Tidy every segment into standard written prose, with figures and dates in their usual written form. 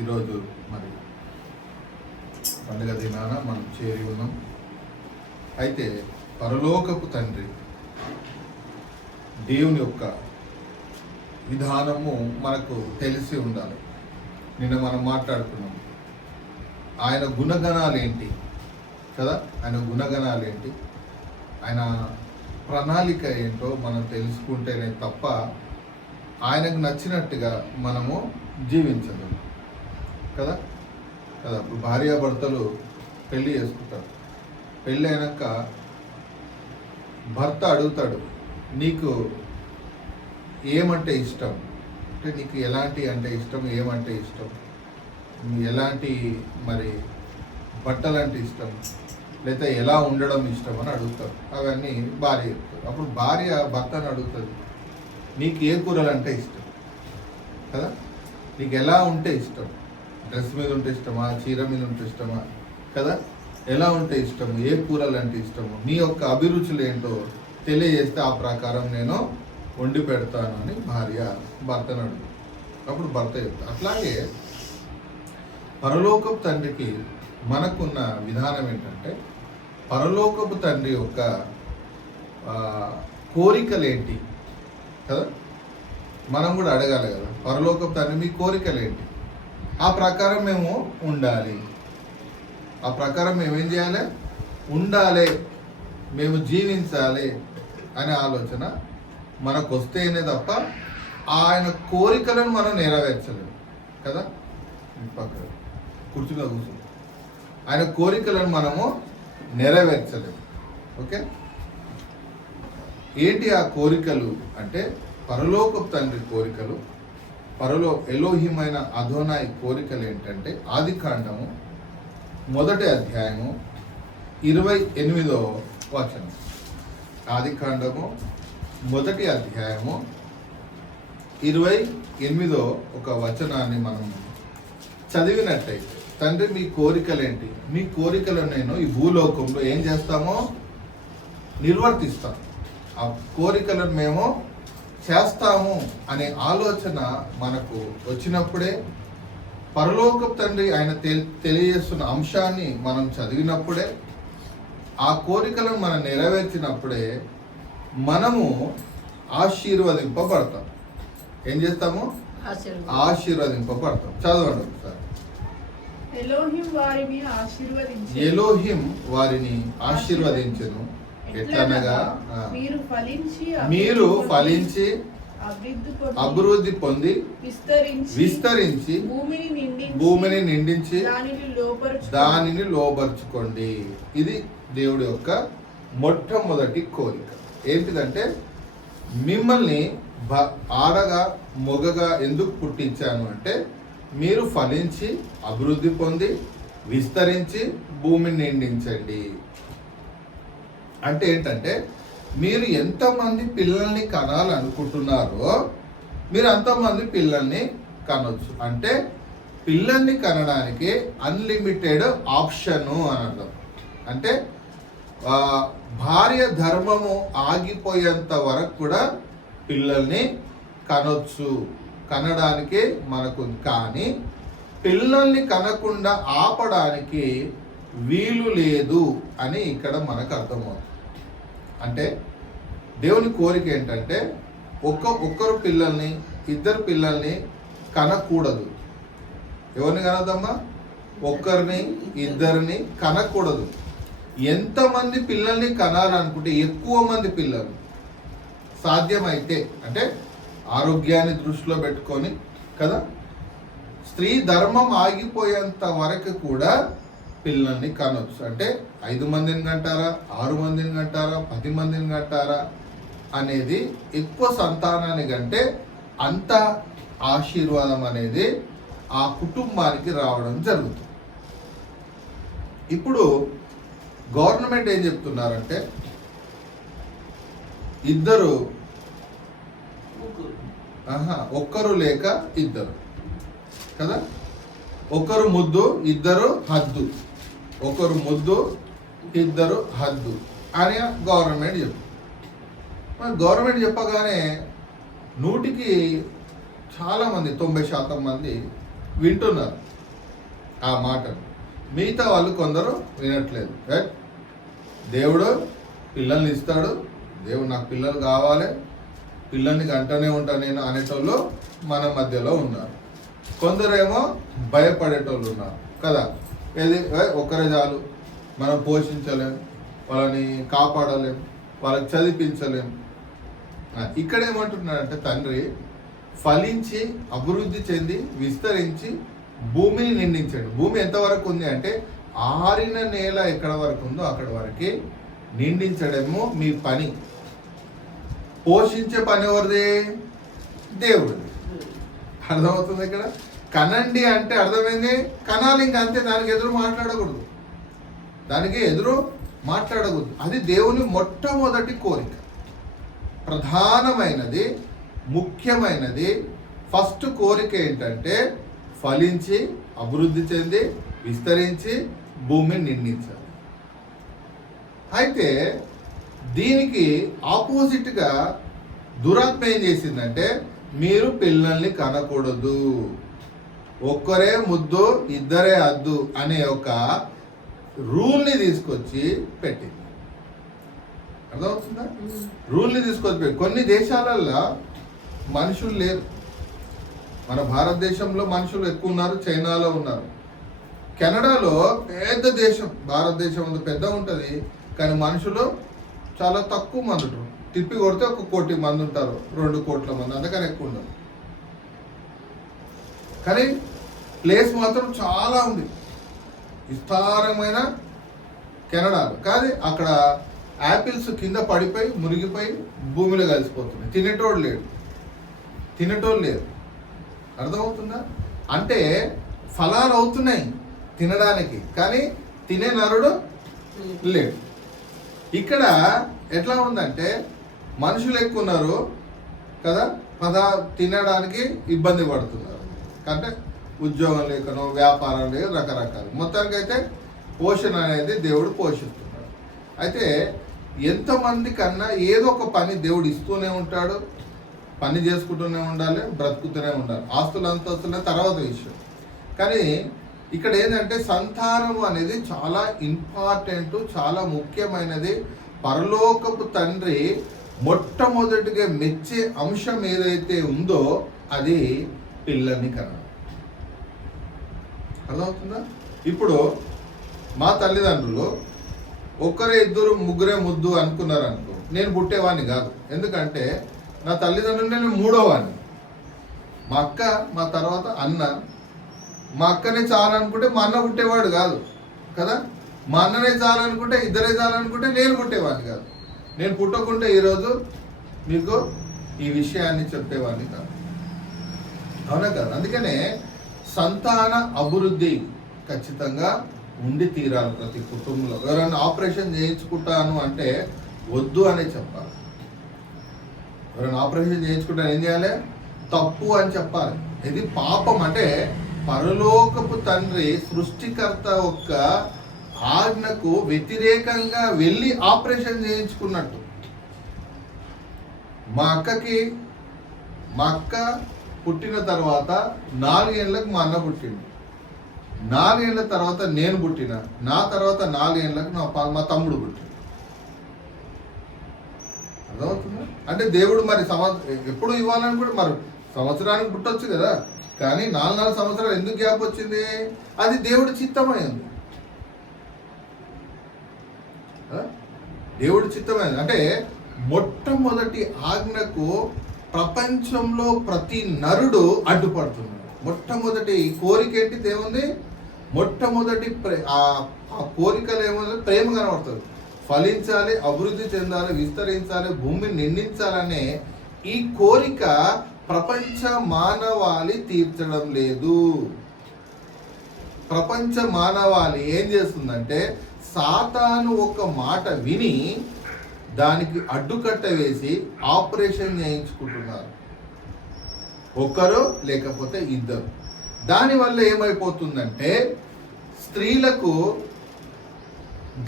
ఈరోజు మరి పండుగ దినాన మనం చేరి ఉన్నాం. అయితే పరలోకపు తండ్రి దేవుని యొక్క విధానము మనకు తెలిసి ఉండాలి. నిన్న మనం మాట్లాడుకున్నాం ఆయన గుణగణాలు ఏంటి కదా, ఆయన గుణగణాలు ఏంటి, ఆయన ప్రణాళిక ఏంటో మనం తెలుసుకుంటేనే తప్ప ఆయనకు నచ్చినట్టుగా మనము జీవించలేము కదా. ఇప్పుడు భార్యాభర్తలు పెళ్ళి చేసుకుంటారు. పెళ్ళి అయినాక భర్త అడుగుతాడు, నీకు ఏమంటే ఇష్టం, అంటే నీకు ఎలాంటి అంటే ఇష్టం, ఏమంటే ఇష్టం, ఎలాంటి మరి బట్టలు అంటే ఇష్టం, లేదా ఎలా ఉండడం ఇష్టం అని అడుగుతారు. అవన్నీ భార్య చెప్తారు. అప్పుడు భార్య భర్తను అడుగుతుంది, నీకు ఏ కూరలు అంటే ఇష్టం కదా, నీకు ఎలా ఉంటే ఇష్టం, డ్రెస్ మీద ఉంటే ఇష్టమా, చీర మీద ఉంటే ఇష్టమా కదా, ఎలా ఉంటే ఇష్టము, ఏ కూరలు అంటే ఇష్టము, నీ యొక్క అభిరుచులు ఏంటో తెలియజేస్తే ఆ ప్రకారం నేను వండి పెడతాను అని భార్య భర్తను అడుగు. అప్పుడు భర్త చెప్తాడు. అట్లాగే పరలోకపు తండ్రికి మనకున్న విధానం ఏంటంటే, పరలోకపు తండ్రి యొక్క కోరికలు ఏంటి కదా, మనం కూడా అడగాలి కదా. పరలోకపు తండ్రి మీ కోరికలు ఏంటి, ఆ ప్రకారం మేము ఉండాలి, ఆ ప్రకారం మేము ఏం చేయాలి, ఉండాలి, మేము జీవించాలి అనే ఆలోచన మనకు వస్తేనే తప్ప ఆయన కోరికలను మనం నెరవేర్చలేము కదా. పక్కన కూర్చుగా కూర్చో, ఆయన కోరికలను మనము నెరవేర్చలేము. ఓకే, ఏంటి ఆ కోరికలు అంటే, పరలోకపు తండ్రి కోరికలు, ఎలోహిమైన అదోనాయి కోరికలు ఏంటంటే, ఆదికాండము 1వ అధ్యాయము 28వ వచనం. ఆదికాండము 1వ అధ్యాయము 28వ ఒక వచనాన్ని మనం చదివినట్టయితే, తండ్రి మీ కోరికలు ఏంటి, మీ కోరికలను నేను ఈ భూలోకంలో ఏం చేస్తామో నిర్వర్తిస్తాం, ఆ కోరికలను మేము చేస్తాము అనే ఆలోచన మనకు వచ్చినప్పుడే, పరలోకపు తండ్రి ఆయన తెలియజేస్తున్న అంశాన్ని మనం చదివినప్పుడే, ఆ కోరికలను మనం నెరవేర్చినప్పుడే మనము ఆశీర్వదింపబడతాం. ఏం చేస్తాము, ఆశీర్వదింపబడతాం. చదవండి ఒకసారి. ఎలోహిం వారిని ఆశీర్వదించెను, ఎట్లనగా మీరు ఫలించి అభివృద్ధి పొంది విస్తరించి భూమిని నిండించి దానిని లోపరుచుకోండి. ఇది దేవుడి యొక్క మొట్టమొదటి కోరిక. ఏంటిదంటే, మిమ్మల్ని ఆడగా మొగగా ఎందుకు పుట్టించాను అంటే, మీరు ఫలించి అభివృద్ధి పొంది విస్తరించి భూమిని నిండించండి. అంటే ఏంటంటే, మీరు ఎంతమంది పిల్లల్ని కనాలనుకుంటున్నారో మీరు అంతమంది పిల్లల్ని కనొచ్చు. అంటే పిల్లల్ని కనడానికి అన్లిమిటెడ్ ఆప్షను అని అర్థం. అంటే భార్య ధర్మము ఆగిపోయేంత వరకు కూడా పిల్లల్ని కనొచ్చు, కనడానికి మనకు. కానీ పిల్లల్ని కనకుండా ఆపడానికి వీలు లేదు అని ఇక్కడ మనకు అర్థమవుతుంది. అంటే దేవుని కోరిక ఏంటంటే, ఒక్కరు పిల్లల్ని, ఇద్దరు పిల్లల్ని కనకూడదు. ఎవరిని కనదమ్మా, ఒక్కరిని ఇద్దరిని కనకూడదు. ఎంతమంది పిల్లల్ని కనాలనుకుంటే ఎక్కువ మంది పిల్లలు సాధ్యమైతే, అంటే ఆరోగ్యాన్ని దృష్టిలో పెట్టుకొని కదా, స్త్రీ ధర్మం ఆగిపోయేంత వరకు కూడా పిల్లల్ని కనొచ్చు. అంటే 5 మందిని కంటారా, 6 మందిని కంటారా, 10 మందిని కంటారా అనేది, ఎక్కువ సంతానాన్ని కంటే అంత ఆశీర్వాదం అనేది ఆ కుటుంబానికి రావడం జరుగుతుంది. ఇప్పుడు గవర్నమెంట్ ఏం చెప్తున్నారంటే, ఒక్కరు లేక ఇద్దరు కదా, ఒకరు ముద్దు ఇద్దరు హద్దు, ఒకరు ముద్దు ఇద్దరు హద్దు అని గవర్నమెంట్ చెప్తుంది. గవర్నమెంట్ చెప్పగానే 100కి చాలామంది 90% మంది వింటున్నారు ఆ మాటను. మిగతా వాళ్ళు కొందరు వినట్లేదు. రైట్? దేవుడు పిల్లల్ని ఇస్తాడు, దేవుడు నాకు పిల్లలు కావాలి, పిల్లల్ని గంటనే ఉంటాను నేను అనేటోళ్ళు మన మధ్యలో ఉన్నారు. కొందరేమో భయపడేటోళ్ళు ఉన్నారు కదా. ఏది ఒక్కరే చాలు, మనం పోషించలేం, వాళ్ళని కాపాడలేం, వాళ్ళకి చదివించలేం. ఇక్కడ ఏమంటున్నాడంటే తండ్రి, ఫలించి అభివృద్ధి చెంది విస్తరించి భూమిని నిండించాడు. భూమి ఎంతవరకు ఉంది అంటే ఆరిన నేల ఎక్కడ వరకు ఉందో అక్కడ వరకు నిండించడము మీ పని. పోషించే పని ఎవరిది? దేవుడిది. అర్థమవుతుంది ఇక్కడ. కనండి అంటే అర్థమైంది, కనాలి, ఇంకా అంతే. దానికి ఎదురు మాట్లాడకూడదు, అది దేవుని మొట్టమొదటి కోరిక, ప్రధానమైనది, ముఖ్యమైనది. ఫస్ట్ కోరిక ఏంటంటే ఫలించి అభివృద్ధి చెంది విస్తరించి భూమిని నిండించాలి. అయితే దీనికి ఆపోజిట్గా దురాత్మ ఏం చేసిందంటే మీరు పిల్లల్ని కనకూడదు, ఒక్కరే ముద్దు ఇద్దరే అద్దు అనే ఒక రూల్ని తీసుకొచ్చి పెట్టింది. అర్థమవుతుందా? రూల్ని తీసుకొచ్చి పెట్టి కొన్ని దేశాలల్లో మనుషులు లేరు. మన భారతదేశంలో మనుషులు ఎక్కువ ఉన్నారు, చైనాలో ఉన్నారు. కెనడాలో పెద్ద దేశం, భారతదేశం అంత పెద్ద ఉంటుంది, కానీ మనుషులు చాలా తక్కువ మంది ఉంటారు. తిప్పి కొడితే 1 కోటి మంది ఉంటారు, 2 కోట్ల మంది, అంతకని ఎక్కువ ఉండరు. కానీ ప్లేస్ మాత్రం చాలా ఉంది, విస్తారమైన కెనడాలో. కానీ అక్కడ యాపిల్స్ కింద పడిపోయి మురిగిపోయి భూమిలో కలిసిపోతున్నాయి. తినేటోడు లేరు. అర్థమవుతుందా? అంటే ఫలాలు అవుతున్నాయి తినడానికి, కానీ తినే నరుడు లేడు. ఇక్కడ ఎట్లా ఉందంటే మనుషులు ఎక్కువ ఉన్నారు కదా, తినడానికి ఇబ్బంది పడుతున్నారు. అంటే ఉద్యోగం లేకనో వ్యాపారం లేక రకరకాలు. మొత్తానికైతే పోషణ అనేది దేవుడు పోషిస్తున్నాడు. అయితే ఎంతమంది కన్నా ఏదో ఒక పని దేవుడు ఇస్తూనే ఉంటాడు, పని చేసుకుంటూనే ఉండాలి, బ్రతుకుతూనే ఉండాలి. ఆస్తులు అంతస్తులే తర్వాత విషయం. కానీ ఇక్కడ ఏంటంటే సంతానము అనేది చాలా ఇంపార్టెంట్, చాలా ముఖ్యమైనది. పరలోకపు తండ్రి మొట్టమొదటిగా మెచ్చే అంశం ఏదైతే ఉందో అది పిల్లల్ని కనడం. అర్థమవుతుందా? ఇప్పుడు మా తల్లిదండ్రులు ఒక్కరే ఇద్దరు ముగ్గురే ముద్దు అనుకున్నారు అనుకో, నేను పుట్టేవాడిని కాదు. ఎందుకంటే నా తల్లిదండ్రులు నేను 3వ వాడిని. మా అక్క, మా తర్వాత అన్న. మా అక్కనే చాలనుకుంటే మా అన్న పుట్టేవాడు కాదు కదా. మా అన్ననే చాలనుకుంటే, ఇద్దరే చాలనుకుంటే నేను పుట్టేవాడిని కాదు. నేను పుట్టకుంటే ఈరోజు మీకు ఈ విషయాన్ని చెప్పేవాడిని కాదు. అవునా కదా? అందుకనే సంతాన అభివృద్ధి ఖచ్చితంగా ఉండి తీరాలి ప్రతి కుటుంబంలో. ఎవరైనా ఆపరేషన్ చేయించుకుంటాను అంటే వద్దు అనే చెప్పాలి. ఎవరైనా ఆపరేషన్ చేయించుకుంటాను ఏం చేయాలి? తప్పు అని చెప్పాలి. ఇది పాపం. అంటే పరలోకపు తండ్రి సృష్టికర్త యొక్క ఆజ్ఞకు వ్యతిరేకంగా వెళ్ళి ఆపరేషన్ చేయించుకున్నట్టు. మా అక్క పుట్టిన తర్వాత 4 ఏళ్ళకు మా అన్న పుట్టిండు. 4 ఏళ్ళ తర్వాత నేను పుట్టిన. నా తర్వాత 4 ఏళ్ళకు మా తమ్ముడు పుట్టిండు. అర్థమవుతుందా? అంటే దేవుడు మరి ఎప్పుడు ఇవ్వాలని కూడా మరి సంవత్సరానికి పుట్టొచ్చు కదా, కానీ 4 సంవత్సరాలు ఎందుకు గ్యాప్ వచ్చింది? అది దేవుడి చిత్తమైంది. దేవుడి చిత్తమైంది. అంటే మొట్టమొదటి ఆజ్ఞకు ప్రపంచంలో ప్రతి నరుడు అడ్డుపడుతున్నాడు. మొట్టమొదటి కోరిక ఏంటి దేవుంది? మొట్టమొదటి ఆ కోరికలు ఏమో ప్రేమ కనబడుతుంది. ఫలించాలి, అభివృద్ధి చెందాలి, విస్తరించాలి, భూమిని నిండించాలనే ఈ కోరిక ప్రపంచ మానవాళి తీర్చడం లేదు. ప్రపంచ మానవాళి ఏం చేస్తుందంటే సాతాను ఒక మాట విని దానికి అడ్డుకట్ట వేసి ఆపరేషన్ చేయించుకుంటున్నారు. ఒకరు లేకపోతే ఇద్దరు. దానివల్ల ఏమైపోతుందంటే స్త్రీలకు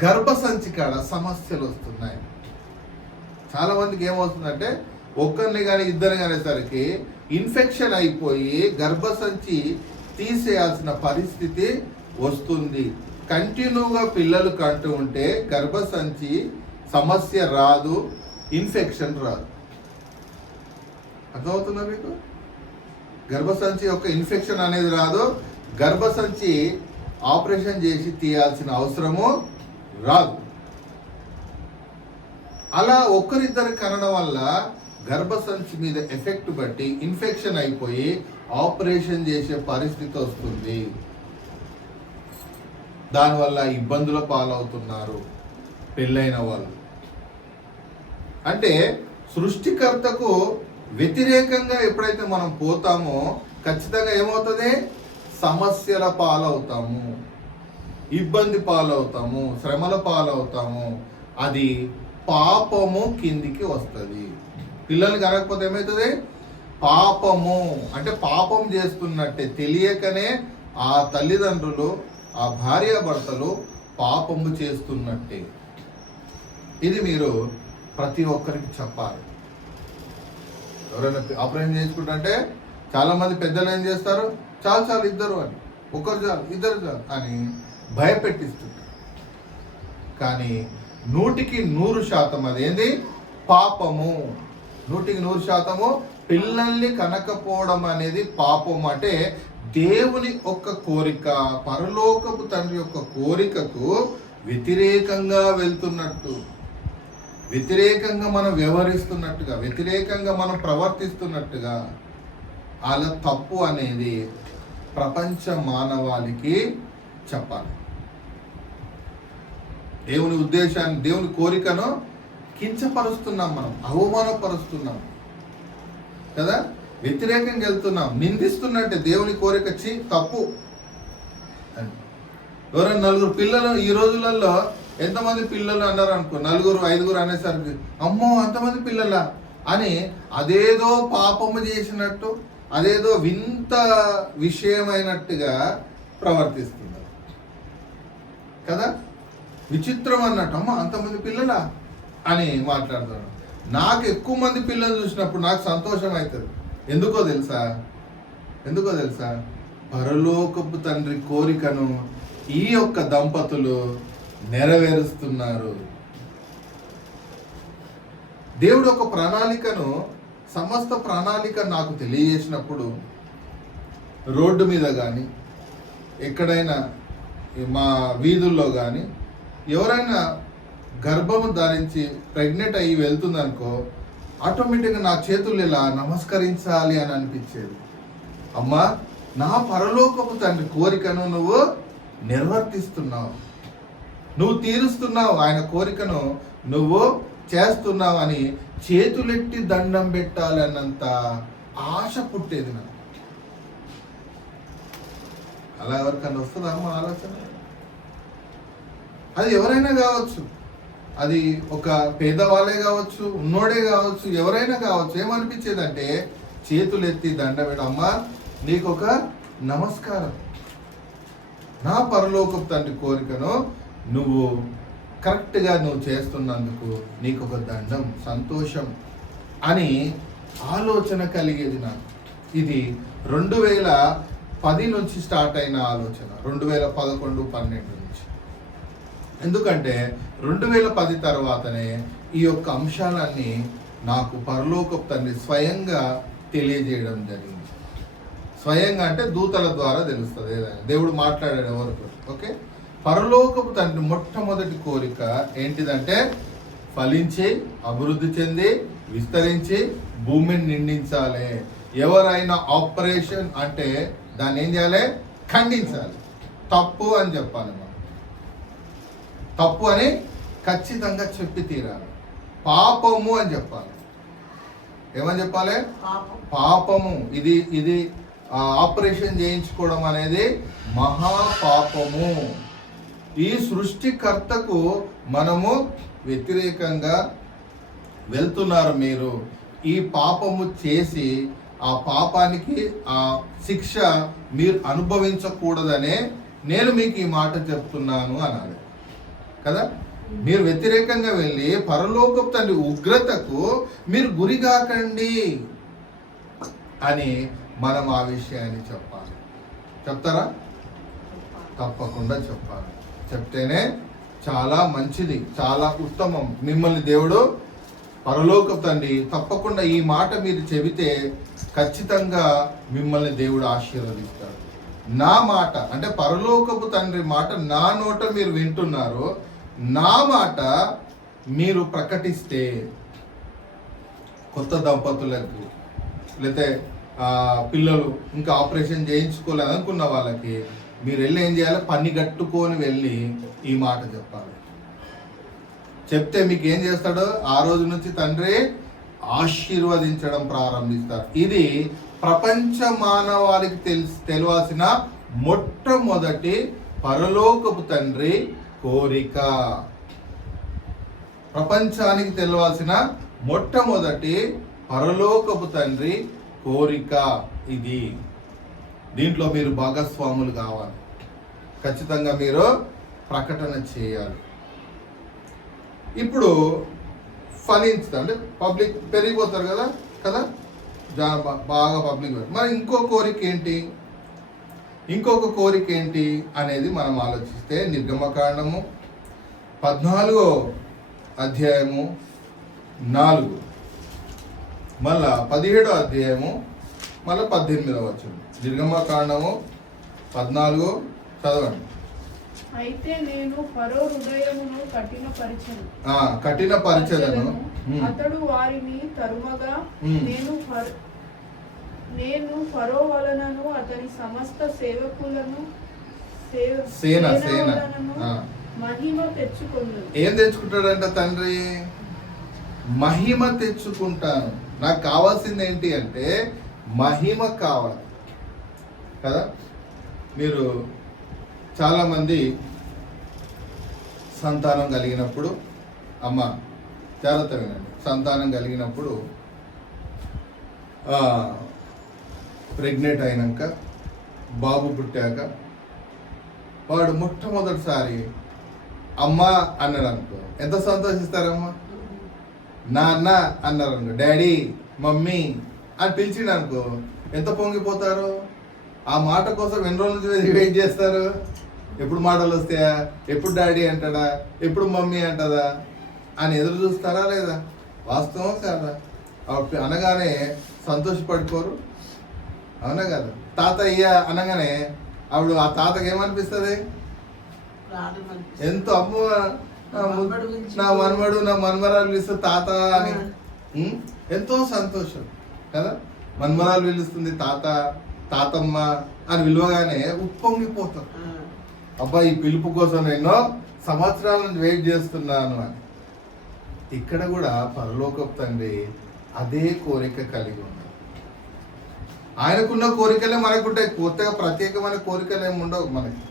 గర్భసంచి కాడ సమస్యలు వస్తున్నాయి. చాలా మందికి ఏమవుతుందంటే ఒక్కరిని కానీ ఇద్దరిని కానేసరికి ఇన్ఫెక్షన్ అయిపోయి గర్భసంచి తీసేయాల్సిన పరిస్థితి వస్తుంది. కంటిన్యూగా పిల్లలు కంటూ ఉంటే గర్భసంచి సమస్య రాదు, ఇన్ఫెక్షన్ రాదు. అర్థమవుతుందా మీకు? గర్భసంచి యొక్క ఇన్ఫెక్షన్ అనేది రాదు, గర్భసంచి ఆపరేషన్ చేసి తీయాల్సిన అవసరము రాదు. అలా ఒక్కరిద్దరు కనడం వల్ల గర్భసంచి మీద ఎఫెక్ట్ బట్టి ఇన్ఫెక్షన్ అయిపోయి ఆపరేషన్ చేసే పరిస్థితి వస్తుంది. దానివల్ల ఇబ్బందుల పాలవుతున్నారు పెళ్ళైన వాళ్ళు. అంటే సృష్టికర్తకు వ్యతిరేకంగా ఎప్పుడైతే మనం పోతామో ఖచ్చితంగా ఏమవుతుంది? సమస్యల పాలవుతాము, ఇబ్బంది పాలవుతాము, శ్రమల పాలవుతాము. అది పాపము కిందికి వస్తుంది. పిల్లలు కనకపోతే ఏమవుతుంది? పాపము అంటే పాపం చేస్తున్నట్టే. తెలియకనే ఆ తల్లిదండ్రులు, ఆ భార్యాభర్తలు పాపము చేస్తున్నట్టే. ఇది మీరు ప్రతి ఒక్కరికి చెప్పాలి. ఎవరైనా ఆపరేషన్ చేసుకుంటే చాలా మంది పెద్దలు ఏం చేస్తారు? చాలు చాలు, ఇద్దరు అని, ఒకరు చాలు, ఇద్దరు చాలు అని భయపెట్టిస్తుంటారు. కానీ 100% అదేంది? పాపము. 100% పిల్లల్ని కనకపోవడం అనేది పాపం. అంటే దేవుని యొక్క కోరిక, పరలోకపు తండ్రి యొక్క కోరికకు వ్యతిరేకంగా వెళ్తున్నట్టు, వ్యతిరేకంగా మనం వ్యవహరిస్తున్నట్టుగా, వ్యతిరేకంగా మనం ప్రవర్తిస్తున్నట్టుగా అలా తప్పు అనేది ప్రపంచ మానవాళికి చెప్పాలి. దేవుని ఉద్దేశాన్ని, దేవుని కోరికను కించపరుస్తున్నాం, మనం అవమానపరుస్తున్నాం కదా, వ్యతిరేకంగా వెళ్తున్నాం, నిందిస్తున్నట్టే. దేవుని కోరిక తప్పు. ఎవరైనా నలుగురు పిల్లలు ఈ రోజులలో ఎంతమంది పిల్లలు అన్నారు అనుకో, 4, 5 అనేసరికి అమ్మో అంతమంది పిల్లలా అని అదేదో పాపము చేసినట్టు, అదేదో వింత విషయమైనట్టుగా ప్రవర్తిస్తున్నారు కదా. విచిత్రం అన్నట్టు, అమ్మ అంతమంది పిల్లలా అని మాట్లాడుతున్నాడు. నాకు ఎక్కువ మంది పిల్లలు చూసినప్పుడు నాకు సంతోషం అవుతుంది. ఎందుకో తెలుసా? పరలోకపు తండ్రి కోరికను ఈ యొక్క దంపతులు నెరవేరుస్తున్నారు. దేవుడు ఒక ప్రణాళికను, సమస్త ప్రణాళిక నాకు తెలియజేసినప్పుడు రోడ్డు మీద కానీ, ఎక్కడైనా మా వీధుల్లో కానీ ఎవరైనా గర్భము ధరించి ప్రెగ్నెంట్ అయ్యి వెళ్తుందనుకో, ఆటోమేటిక్గా నా చేతులు ఇలా నమస్కరించాలి అని అనిపించేది. అమ్మా, నా పరలోకపు తండ్రి కోరికను నువ్వు నిర్వర్తిస్తున్నావు, నువ్వు తీరుస్తున్నావు, ఆయన కోరికను నువ్వు చేస్తున్నావు అని చేతులెట్టి దండం పెట్టాలన్నంత ఆశ పుట్టేది నాకు. అలా ఎవరికన్నా వస్తుందా అమ్మ ఆలోచన? అది ఎవరైనా కావచ్చు, అది ఒక పేదవాళ్ళే కావచ్చు, ఉన్నోడే కావచ్చు, ఎవరైనా కావచ్చు. ఏమనిపించేదంటే చేతులెత్తి దండం పెట్ట, అమ్మా నీకు ఒక నమస్కారం, నా పరలోకపు తండ్రి కోరికను నువ్వు కరెక్ట్గా నువ్వు చేస్తున్నందుకు నీకు ఒక దండం, సంతోషం అని ఆలోచన కలిగేది నాకు. ఇది 2010 నుంచి స్టార్ట్ అయిన ఆలోచన, 2011, 12 నుంచి. ఎందుకంటే 2010 తర్వాతనే ఈ యొక్క అంశాలన్నీ నాకు పరలోకపు తండ్రి స్వయంగా తెలియజేయడం జరిగింది. స్వయంగా అంటే దూతల ద్వారా తెలుస్తుంది. ఏదైనా దేవుడు మాట్లాడాడు ఎవరికి. ఓకే, పరలోకపు తండ్రి మొట్టమొదటి కోరిక ఏంటిదంటే ఫలించి, అభివృద్ధి చెంది, విస్తరించి, భూమిని నిండించాలి. ఎవరైనా ఆపరేషన్ అంటే దాన్ని ఏం చేయాలి? ఖండించాలి, తప్పు అని చెప్పాలి. మనం తప్పు అని ఖచ్చితంగా చెప్పి తీరాలి. పాపము అని చెప్పాలి. ఏమని చెప్పాలి? పాపము. ఇది ఆపరేషన్ చేయించుకోవడం అనేది మహాపాపము. ఈ సృష్టికర్తకు మనము వ్యతిరేకంగా వెళ్తున్నారు. మీరు ఈ పాపము చేసి ఆ పాపానికి ఆ శిక్ష మీరు అనుభవించకూడదనే నేను మీకు ఈ మాట చెప్తున్నాను అనాలి కదా. మీరు వ్యతిరేకంగా వెళ్ళి పరలోకపు తండ్రి ఉగ్రతకు మీరు గురి కాకండి అని మనం ఆ విషయాన్ని చెప్పాలి. చెప్తారా? తప్పకుండా చెప్పాలి. చెప్తేనే చాలా మంచిది, చాలా ఉత్తమం. మిమ్మల్ని దేవుడు పరలోకపు తండ్రి తప్పకుండా ఈ మాట మీరు చెబితే ఖచ్చితంగా మిమ్మల్ని దేవుడు ఆశీర్వదిస్తాడు. నా మాట అంటే పరలోకపు తండ్రి మాట నా నోట మీరు వింటున్నారు, నా మాట మీరు ప్రకటిస్తే కొత్త దంపతులకు లేకపోతే పిల్లలు ఇంకా ఆపరేషన్ చేయించుకోలేదు అనుకున్న వాళ్ళకి మీరు వెళ్ళి ఏం చేయాలి? పని కట్టుకొని వెళ్ళి ఈ మాట చెప్పాలి. చెప్తే మీకు ఏం చేస్తాడు? ఆ రోజు నుంచి తండ్రి ఆశీర్వదించడం ప్రారంభిస్తారు. ఇది ప్రపంచ మానవాళికి తెలియాల్సిన మొట్టమొదటి పరలోకపు తండ్రి కోరిక. ప్రపంచానికి తెలియాల్సిన మొట్టమొదటి పరలోకపు తండ్రి కోరిక ఇది. దీంట్లో మీరు భాగస్వాములు కావాలి. ఖచ్చితంగా మీరు ప్రకటన చేయాలి. ఇప్పుడు ఫలించుతా అంటే పబ్లిక్ పెరిగిపోతారు కదా కదా బాగా పబ్లిక్. మరి ఇంకొక కోరిక ఏంటి అనేది మనం ఆలోచిస్తే నిర్గమకాండము 14వ అధ్యాయము 4, మళ్ళా 17వ అధ్యాయము, మళ్ళీ 18వ వచనం. నిర్గమకాండము 14 చదవండి. అయితే నేను ఫరో హృదయమును కఠినపరచెదను, అతడు వారిని తరుమగా నేను ఫరో వలనను అతని సమస్త సేవకులను సేన మహిమ తెచ్చుకొందును. ఏం తెచ్చుకుంటాడంట తండ్రి? మహిమ తెచ్చుకుంటాను. నాకు కావాల్సింది ఏంటి అంటే మహిమ కావాలి కదా. మీరు చాలామంది సంతానం కలిగినప్పుడు, అమ్మ జాగ్రత్త వినండి, సంతానం కలిగినప్పుడు ప్రెగ్నెంట్ అయినాక బాబు పుట్టాక వాడు మొట్టమొదటిసారి అమ్మ అన్నాడు అనుకో, ఎంత సంతోషిస్తారమ్మా? నాన్న అన్నారు అనుకో, డాడీ మమ్మీ అని పిలిచిండు అనుకో, ఎంత పొంగిపోతారు? ఆ మాట కోసం ఎన్ని రోజుల నుంచి వెయిట్ చేస్తారు? ఎప్పుడు మాటలు వస్తాయా, ఎప్పుడు డాడీ అంటాడా, ఎప్పుడు మమ్మీ అంటదా అని ఎదురు చూస్తారా లేదా? వాస్తవం కాదా? అనగానే సంతోషపడిపోరు, అవునా కదా? తాతయ్య అనగానే ఆవిడ ఆ తాతకి ఏమనిపిస్తుంది? ఎంతో అమ్మ నా మనమడు నా మనమరాలు పిలుస్తుంది తాత అని ఎంతో సంతోషం కదా. మనమరాలు పిలుస్తుంది తాత తాతమ్మ అని విలువగానే ఉప్పొంగిపోతాం. అబ్బా ఈ పిలుపు కోసం ఎన్నో సంవత్సరాల నుంచి వెయిట్ చేస్తున్నాను అని. ఇక్కడ కూడా పరలోకపు తండ్రి అదే కోరిక కలిగి ఉన్నాడు. ఆయనకున్న కోరికలే మనకుంటాయి, కొత్తగా ప్రత్యేకమైన కోరికలు ఏమి ఉండవు మనకి,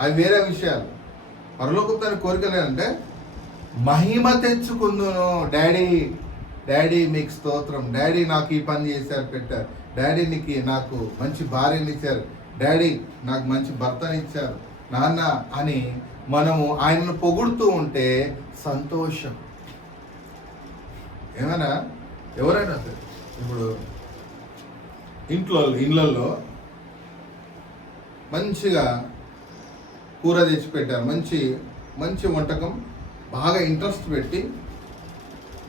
అవి వేరే విషయాలు. పరలోకపు తండ్రి కోరికలు ఏంటంటే మహిమ తెచ్చుకుందును. డాడీ మీకు స్తోత్రం, డాడీ నాకు ఈ పని చేశారు పెట్టారు, డాడీ నాకు మంచి భార్యని ఇచ్చారు, డాడీ నాకు మంచి భర్తని ఇచ్చారు నాన్న అని మనము ఆయనను పొగుడుతూ ఉంటే సంతోషం. ఏమైనా ఎవరైనా సరే ఇప్పుడు ఇళ్ళల్లో మంచిగా కూర తెచ్చి పెట్టారు, మంచి వంటకం, బాగా ఇంట్రెస్ట్ పెట్టి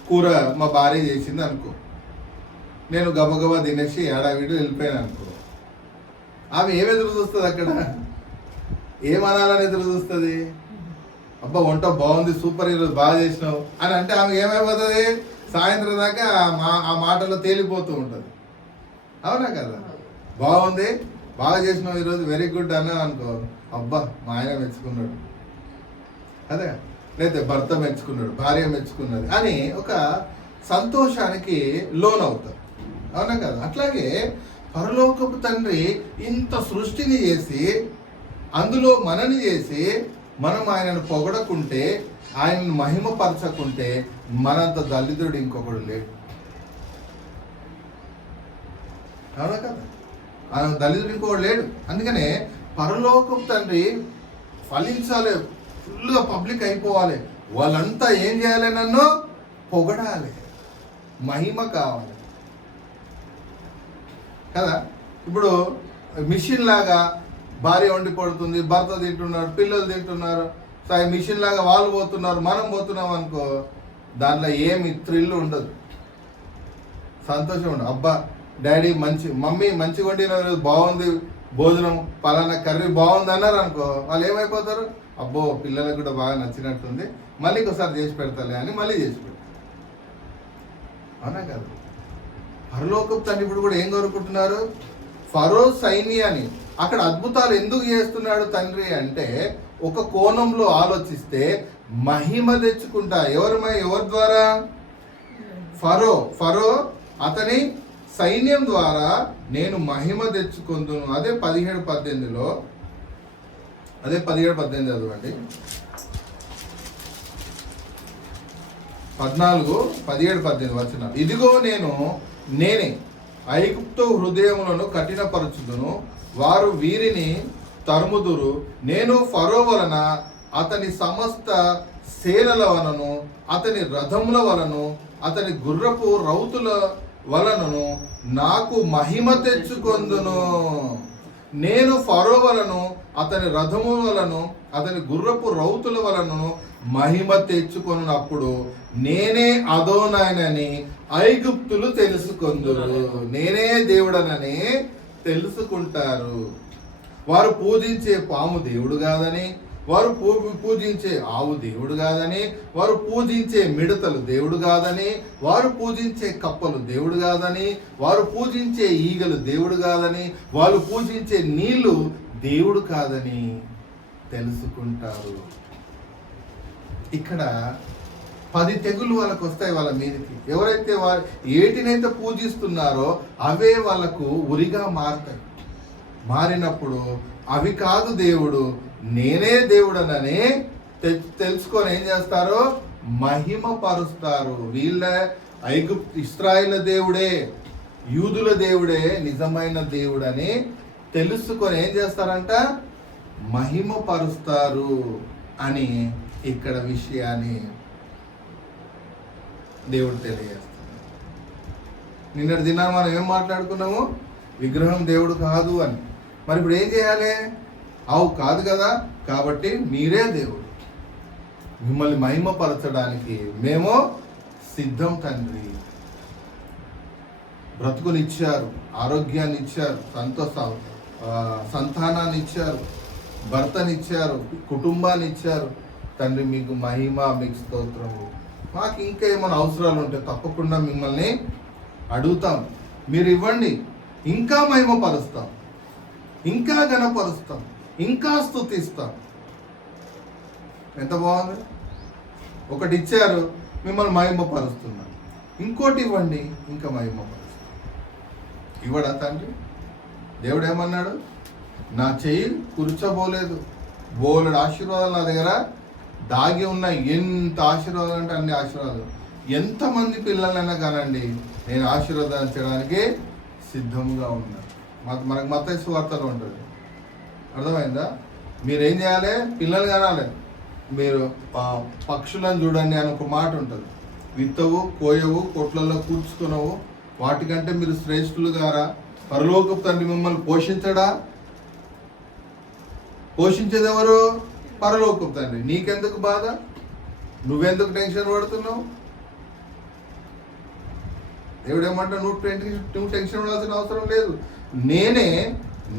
కూర మా భార్య చేసింది అనుకో, నేను గబగబా తినేసి ఏడావిడి వెళ్ళిపోయాను అనుకో, ఆమె ఏం ఎదురు చూస్తుంది? అక్కడ ఏమనాలని ఎదురు చూస్తుంది? అబ్బా వంట బాగుంది, సూపర్, ఈరోజు బాగా చేసినావు అని అంటే ఆమె ఏమైపోతుంది? సాయంత్రం దాకా ఆ మాటలో తేలిపోతూ ఉంటుంది, అవునా కదా? బాగుంది, బాగా చేసినావు ఈరోజు, వెరీ గుడ్ అన్నా అనుకో, అబ్బా మా ఆయన మెచ్చుకున్నాడు, అదే లేకపోతే భర్త మెచ్చుకున్నాడు, భార్య మెచ్చుకున్నది అని ఒక సంతోషానికి లోన్ అవుతారు, అవునా కదా? అట్లాగే పరలోకపు తండ్రి ఇంత సృష్టిని చేసి అందులో మనని చేసి మనం ఆయనను పొగడకుంటే, ఆయనను మహిమపరచకుంటే మనంత దళితుడు ఇంకొకడు లేడు, అవునా కదా? ఆయన దళితుడు ఇంకొకడు లేడు. అందుకనే పరలోకపు తండ్రి ఫలించాలి, ఫుల్గా పబ్లిక్ అయిపోవాలి, వాళ్ళంతా ఏం చేయాలి? నన్ను పొగడాలి, మహిమ కావాలి. కదా. ఇప్పుడు మిషన్ లాగా భార్య వండి పడుతుంది, భర్త తింటున్నాడు, పిల్లలు తింటున్నారు, సో ఆ మిషన్ లాగా వాళ్ళు పోతున్నారు, మనం పోతున్నాం అనుకో, దాంట్లో ఏమి థ్రిల్ ఉండదు, సంతోషం ఉండదు. అబ్బా డాడీ మమ్మీ మంచిగా వండిన బాగుంది భోజనం, పలానా కర్రీ బాగుంది అన్నారు అనుకో, వాళ్ళు ఏమైపోతారు, అబ్బో పిల్లలకు కూడా బాగా నచ్చినట్టుంది, మళ్ళీ ఇంకోసారి చేసి పెడతాలే అని మళ్ళీ చేసి పెడతారు. అవునా కాదు? పరలోకపు తండ్రి ఇప్పుడు కూడా ఏం కోరుకుంటున్నారు? ఫరో సైన్యాన్ని అక్కడ అద్భుతాలు ఎందుకు చేస్తున్నాడు తండ్రి అంటే, ఒక కోణంలో ఆలోచిస్తే మహిమ తెచ్చుకుంటా. ఎవరి ద్వారా? ఫరో అతని సైన్యం ద్వారా నేను మహిమ తెచ్చుకుందును. అదే 17-18లో, అదే 17-18 చదవండి. 17-18 వచనం. ఇదిగో నేనే ఐగుప్తు హృదయములను కఠినపరచుదును, వారు వీరిని తరుముదురు. నేను ఫరో వలన, అతని సమస్త సేనల వలన, అతని రథముల వలన, అతని గుర్రపు రౌతుల వలనను నాకు మహిమ తెచ్చుకొందును. నేను ఫరో వలను, అతని రథము వలను, అతని గుర్రపు రౌతుల వలనను మహిమ తెచ్చుకొనున్నప్పుడు నేనే అదోనాయనని ఐగుప్తులు తెలుసుకొందురు. నేనే దేవుడనని తెలుసుకుంటారు. వారు పూజించే పాము దేవుడు కాదని, వారు పూజించే ఆవు దేవుడు కాదని, వారు పూజించే మిడతలు దేవుడు కాదని, వారు పూజించే కప్పలు దేవుడు కాదని, వారు పూజించే ఈగలు దేవుడు కాదని, వాళ్ళు పూజించే నీళ్లు దేవుడు కాదని తెలుసుకుంటారు. ఇక్కడ 10 తెగులు వాళ్ళకు వస్తాయి వాళ్ళ మీదకి. ఎవరైతే ఏటినైతే పూజిస్తున్నారో అవే వాళ్ళకు ఉరిగా మారుతాయి. మారినప్పుడు అవి కాదు దేవుడు, నేనే దేవుడనని తెలుసుకొని ఏం చేస్తారు? మహిమ పరుస్తారు. వీళ్ళ ఇశ్రాయేలు దేవుడే, యూదుల దేవుడే నిజమైన దేవుడని తెలుసుకొని ఏం చేస్తారంట? మహిమ పరుస్తారు అని ఇక్కడ విషయాన్ని దేవుడు తెలియజేస్తున్నాడు. నిన్నటి దినాన్ని మనం ఏం మాట్లాడుకున్నాము? విగ్రహం దేవుడు కాదు అని. మరి ఇప్పుడు ఏం చేయాలి? అవు కాదు కదా, కాబట్టి మీరే దేవుడు, మిమ్మల్ని మహిమపరచడానికి మేము సిద్ధం తండ్రి. బ్రతుకునిచ్చారు, ఆరోగ్యాన్ని ఇచ్చారు, సంతానాన్ని ఇచ్చారు, భర్తనిచ్చారు, కుటుంబాన్ని ఇచ్చారు తండ్రి. మీకు మహిమ, మీకు స్తోత్రము. మాకు ఇంకా ఏమైనా అవసరాలు ఉంటే తప్పకుండా మిమ్మల్ని అడుగుతాం, మీరు ఇవ్వండి, ఇంకా మహిమపరుస్తాం, ఇంకా ఘనపరుస్తాం, ఇంకా స్తుతిస్తాం. ఎంత బాగుంది! ఒకటి ఇచ్చారు, మిమ్మల్ని మహిమపరుస్తున్నారు, ఇంకోటి ఇవ్వండి, ఇంకా మహిమపరుస్తాం. ఇవ్వడా తండ్రి? దేవుడు ఏమన్నాడు? నా చెయ్యి కూర్చోబోలేదు, బోలెడు ఆశీర్వాదాలు నా దగ్గర దాగి ఉన్నాయి. ఎంత ఆశీర్వాదాలు అంటే అన్ని ఆశీర్వాదాలు. ఎంతమంది పిల్లలైనా కానండి, నేను ఆశీర్వదించడానికి సిద్ధంగా ఉన్నాను. మనకు మత్తయి సువార్తలో ఉంటుంది, అర్థమైందా? మీరేం చేయాలి? పిల్లలు కనాలి. మీరు పక్షులను చూడండి అని ఒక మాట ఉంటుంది. విత్తవు, కోయవు, కొట్లలో కూర్చుకునవు, వాటికంటే మీరు శ్రేష్ఠులు గారా? పరలోకపు తండ్రి మిమ్మల్ని పోషించడా? పోషించేది ఎవరు? పరలోకపు తండ్రి. నీకెందుకు బాధ? నువ్వెందుకు టెన్షన్ పడుతున్నావు? దేవుడు ఏమంటా, నువ్వు టెన్షన్ పడాల్సిన అవసరం లేదు. నేనే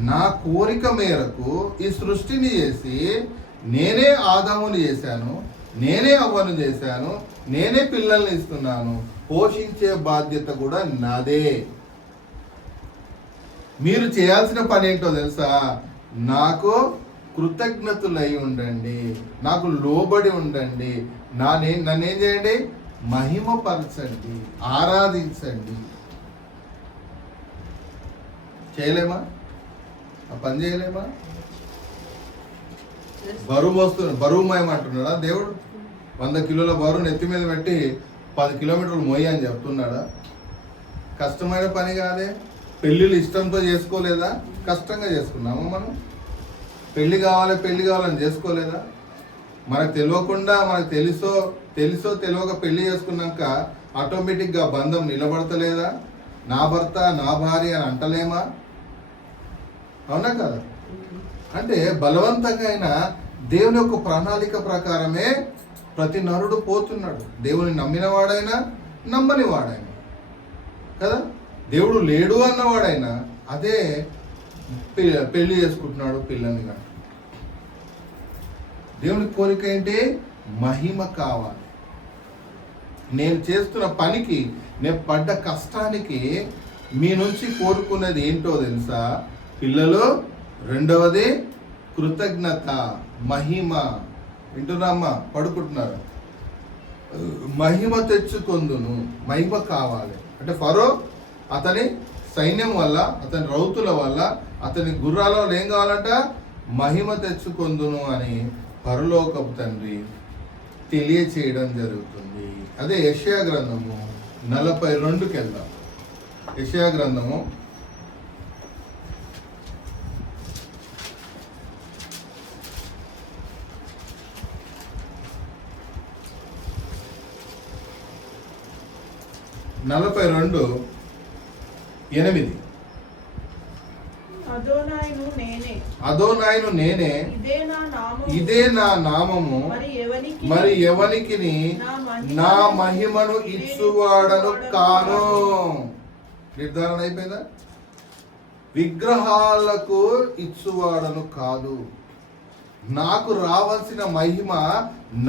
నా కోరిక మేరకు ఈ సృష్టిని చేసి, నేనే ఆదాముని చేశాను, నేనే అవ్వను చేశాను, నేనే పిల్లల్ని ఇస్తున్నాను. పోషించే బాధ్యత కూడా నాదే. మీరు చేయాల్సిన పని ఏంటో తెలుసా? నాకు కృతజ్ఞతులై ఉండండి, నాకు లోబడి ఉండండి, నన్నేం చేయండి? మహిమపరచండి, ఆరాధించండి. చేయలేమా? ఆ పని చేయలేమా? బరువు మయమంటున్నాడా దేవుడు? 100 కిలోల బరువు నెత్తి మీద పెట్టి 10 కిలోమీటర్లు మోయి అని చెప్తున్నాడా? కష్టమైన పని కాదే. పెళ్ళిళ్ళు ఇష్టంతో చేసుకోలేదా? కష్టంగా చేసుకున్నామా మనం? పెళ్ళి కావాలని చేసుకోలేదా? మనకు తెలియకుండా, మనకు తెలుసో తెలియక పెళ్లి చేసుకున్నాక ఆటోమేటిక్గా బంధం నిలబడతలేదా? నా భర్త నా భార్య అని అంటలేమా? అవునా కదా? అంటే బలవంతంగా అయినా దేవుని యొక్క ప్రణాళిక ప్రకారమే ప్రతి నరుడు పోతున్నాడు. దేవుని నమ్మినవాడైనా నమ్మని వాడైనా కదా, దేవుడు లేడు అన్నవాడైనా అదే పెళ్లి చేసుకుంటున్నాడు, పిల్లల్ని కానీ. దేవుని కోరిక ఏంటి? మహిమ కావాలి. నేను చేస్తున్న పనికి, నేను పడ్డ కష్టానికి మీ నుంచి కోరుకున్నది ఏంటో తెలుసా? పిల్లలు, రెండవది కృతజ్ఞత, మహిమ. వింటున్నామ్మా? పడుకుంటున్నారు. మహిమ తెచ్చుకొందును. మహిమ కావాలి అంటే ఫరో అతని సైన్యం వల్ల, అతని రౌతుల వల్ల, అతని గుర్రాల వల్ల ఏం కావాలంట? మహిమ తెచ్చుకొందును అని పరలోకపు తండ్రి తెలియచేయడం జరుగుతుంది. అదే యెషయా గ్రంథము 42కి వెళ్దాం. యెషయా గ్రంథము 42:8. అదోనాయును నేనే, ఇదే నా నామము, మరి ఎవనికి నా మహిమను ఇచ్చువాడను కాను. నిర్ధారణ అయిపోయిందా? విగ్రహాలకు ఇచ్చువాడను కాదు. నాకు రావాల్సిన మహిమ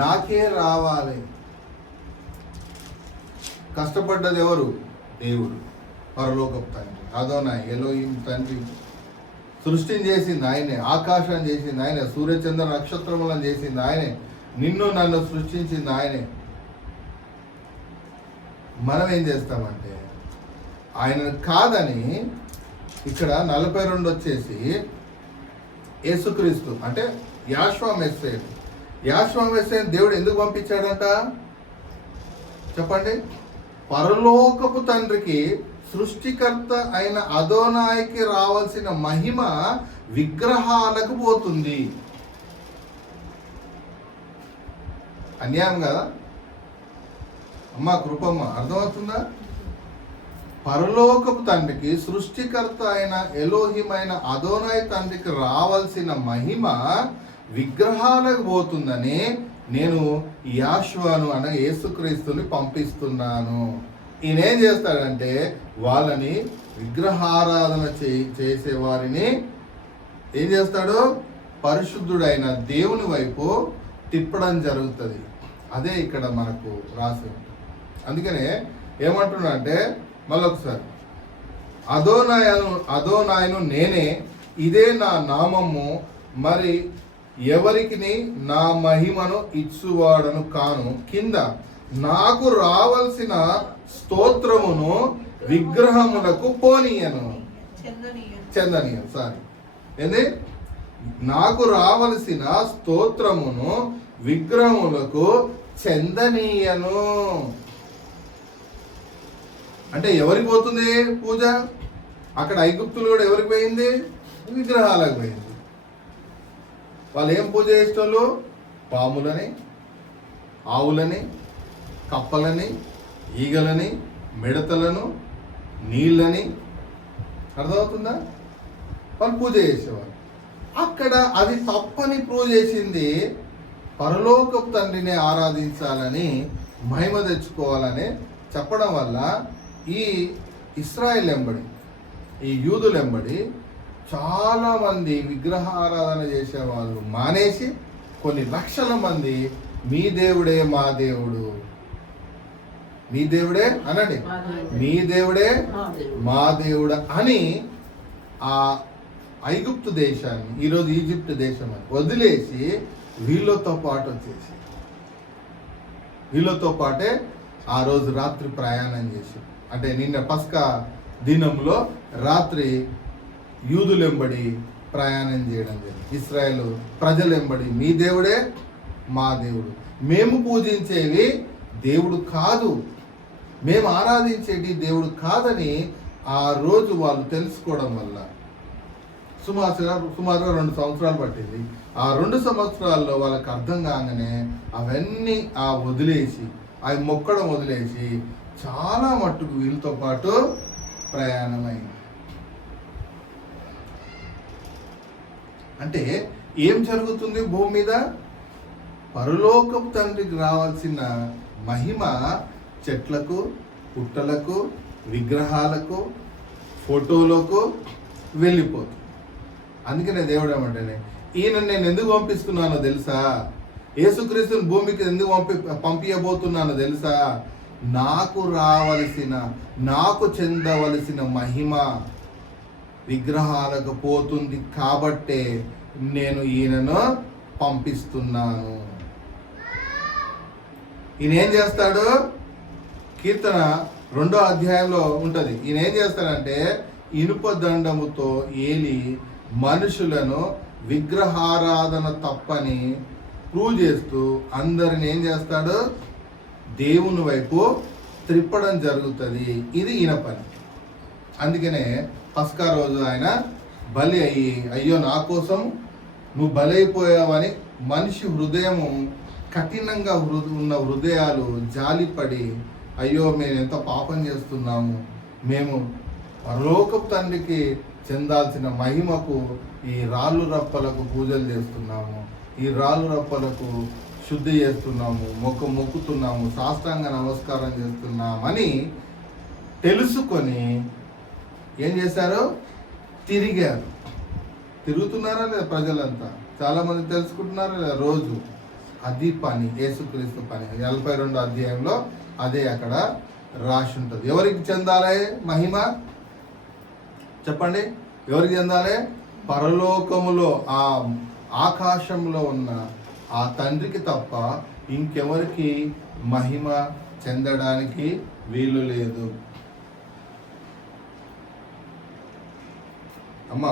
నాకే రావాలి. కష్టపడ్డది ఎవరు? దేవుడు, పరలోకపు తండ్రి, అదోనాయ్, ఎలోహిం తండ్రి. సృష్టిని చేసింది ఆయనే, ఆకాశం చేసింది ఆయనే, సూర్యచంద్ర నక్షత్రములను చేసింది ఆయనే, నిన్ను నన్ను సృష్టించింది ఆయనే. మనం ఏం చేస్తామంటే ఆయన కాదని ఇక్కడ 42 వచ్చేసి యేసుక్రీస్తు అంటే యాశ్వా మెస్సీయను. యాశ్వా మెస్సీయను దేవుడు ఎందుకు పంపించాడంట చెప్పండి? పరలోకపు తండ్రికి, సృష్టికర్త అయిన అదోనాయికి రావాల్సిన మహిమ విగ్రహాలకు పోతుంది. అన్యాయం కదా అమ్మా? కృపమ్మ, అర్థమవుతుందా? పరలోకపు తండ్రికి, సృష్టికర్త అయిన ఎలోహిమైన అదోనాయ్ తండ్రికి రావాల్సిన మహిమ విగ్రహాలకు పోతుందని నేను యాశ్వాను అనే యేసుక్రీస్తుని పంపిస్తున్నాను. ఈయన ఏం చేస్తాడంటే వాళ్ళని విగ్రహారాధన చేసే వారిని ఏం చేస్తాడు? పరిశుద్ధుడైన దేవుని వైపు తిప్పడం జరుగుతుంది. అదే ఇక్కడ మనకు రాసి ఉంటుంది. అందుకనే ఏమంటున్నా అంటే మళ్ళొకసారి, అదోనాయును నేనే, ఇదే నా నామము, మరి ఎవరికి నా మహిమను ఇచ్చువాడను కాను. కింద నాకు రావాల్సిన స్తోత్రమును విగ్రహములకు పోనీయను. చెందనీయను. సారీ, ఏంది? నాకు రావలసిన స్తోత్రమును విగ్రహములకు చెందనీయను. అంటే ఎవరికి పోతుంది పూజ? అక్కడ ఐగుప్తులు కూడా ఎవరికి పోయింది? విగ్రహాలకు పోయింది. వాళ్ళు ఏం పూజ చేసేటోళ్ళు? పాములని, ఆవులని, కప్పలని, ఈగలని, మిడతలను, నీళ్ళని. అర్థమవుతుందా? వాళ్ళు పూజ చేసేవాళ్ళు. అక్కడ అది తప్పని ప్రూవ్ చేసింది. పరలోకపు తండ్రిని ఆరాధించాలని, మహిమ తెచ్చుకోవాలని చెప్పడం వల్ల ఈ ఇశ్రాయేల్ ఎంబడి, ఈ యూదులు ఎంబడి చాలామంది విగ్రహారాధన చేసేవాళ్ళు మానేసి కొన్ని లక్షల మంది మీ దేవుడే మా దేవుడు, మీ దేవుడే అనండి, మీ దేవుడే మా దేవుడు అని ఆ ఐగుప్తు దేశాన్ని, ఈరోజు ఈజిప్ట్ దేశం అని వదిలేసి వీళ్ళతో పాటు వచ్చేసి, వీళ్ళతో పాటే ఆ రోజు రాత్రి ప్రయాణం చేసి, అంటే నిన్న పస్కా దినంలో రాత్రి యూదులెంబడి ప్రయాణం చేయడం జరిగింది. ఇశ్రాయేలు ప్రజలెంబడి మీ దేవుడే మా దేవుడు, మేము పూజించేవి దేవుడు కాదు, మేము ఆరాధించేది దేవుడు కాదని ఆ రోజు వాళ్ళు తెలుసుకోవడం వల్ల సుమారుగా 2 సంవత్సరాలు పట్టింది. ఆ 2 సంవత్సరాల్లో వాళ్ళకి అర్థం కాగానే అవన్నీ వదిలేసి, అవి మొక్కడం వదిలేసి చాలా మట్టుకు వీళ్ళతో పాటు ప్రయాణమైంది. అంటే ఏం జరుగుతుంది భూమి మీద? పరలోకపు తండ్రికి రావాల్సిన మహిమ చెట్లకు, పుట్టలకు, విగ్రహాలకు, ఫోటోలకు వెళ్ళిపోతుంది. అందుకనే దేవుడు ఏమంటేనే ఈయన నేను ఎందుకు పంపిస్తున్నానో తెలుసా? యేసుక్రీస్తుని భూమికి ఎందుకు పంపించబోతున్నానో తెలుసా? నాకు రావలసిన, నాకు చెందవలసిన మహిమ విగ్రహాలకు పోతుంది కాబట్టే నేను ఈయనను పంపిస్తున్నాను. ఈయన ఏం చేస్తాడు? కీర్తన 2వ అధ్యాయంలో ఉంటుంది. ఈయన ఏం చేస్తాడంటే ఇనుప దండముతో ఏలి మనుషులను విగ్రహారాధన తప్పని ప్రూవ్ చేస్తూ అందరిని ఏం చేస్తాడు? దేవుని వైపు త్రిప్పడం జరుగుతుంది. ఇది ఈయన పని. అందుకనే పస్కా రోజు ఆయన బలి అయ్యి, అయ్యో నా కోసం నువ్వు బలైపోయావని మనిషి హృదయము కఠినంగా ఉన్న హృదయాలు జాలిపడి, అయ్యో మేము ఎంత పాపం చేస్తున్నాము, మేము పరలోకపు తండ్రికి చెందాల్సిన మహిమకు ఈ రాళ్ళు రప్పలకు పూజలు చేస్తున్నాము, ఈ రాళ్ళు రప్పలకు శుద్ధి చేస్తున్నాము, మొక్కుతున్నాము, సాష్టాంగ నమస్కారం చేస్తున్నామని తెలుసుకొని ఏం చేశారు? తిరిగారు. తిరుగుతున్నారా లేదా ప్రజలంతా? చాలామంది తెలుసుకుంటున్నారా లేదా రోజు? అది పని, యేసుక్రీస్తు పని. 42వ అధ్యాయంలో అదే అక్కడ రాసి ఉంటుంది. ఎవరికి చెందాలి మహిమ? చెప్పండి, ఎవరికి చెందాలి? పరలోకములో ఆ ఆకాశంలో ఉన్న ఆ తండ్రికి తప్ప ఇంకెవరికి మహిమ చెందడానికి వీలు లేదు. అమ్మా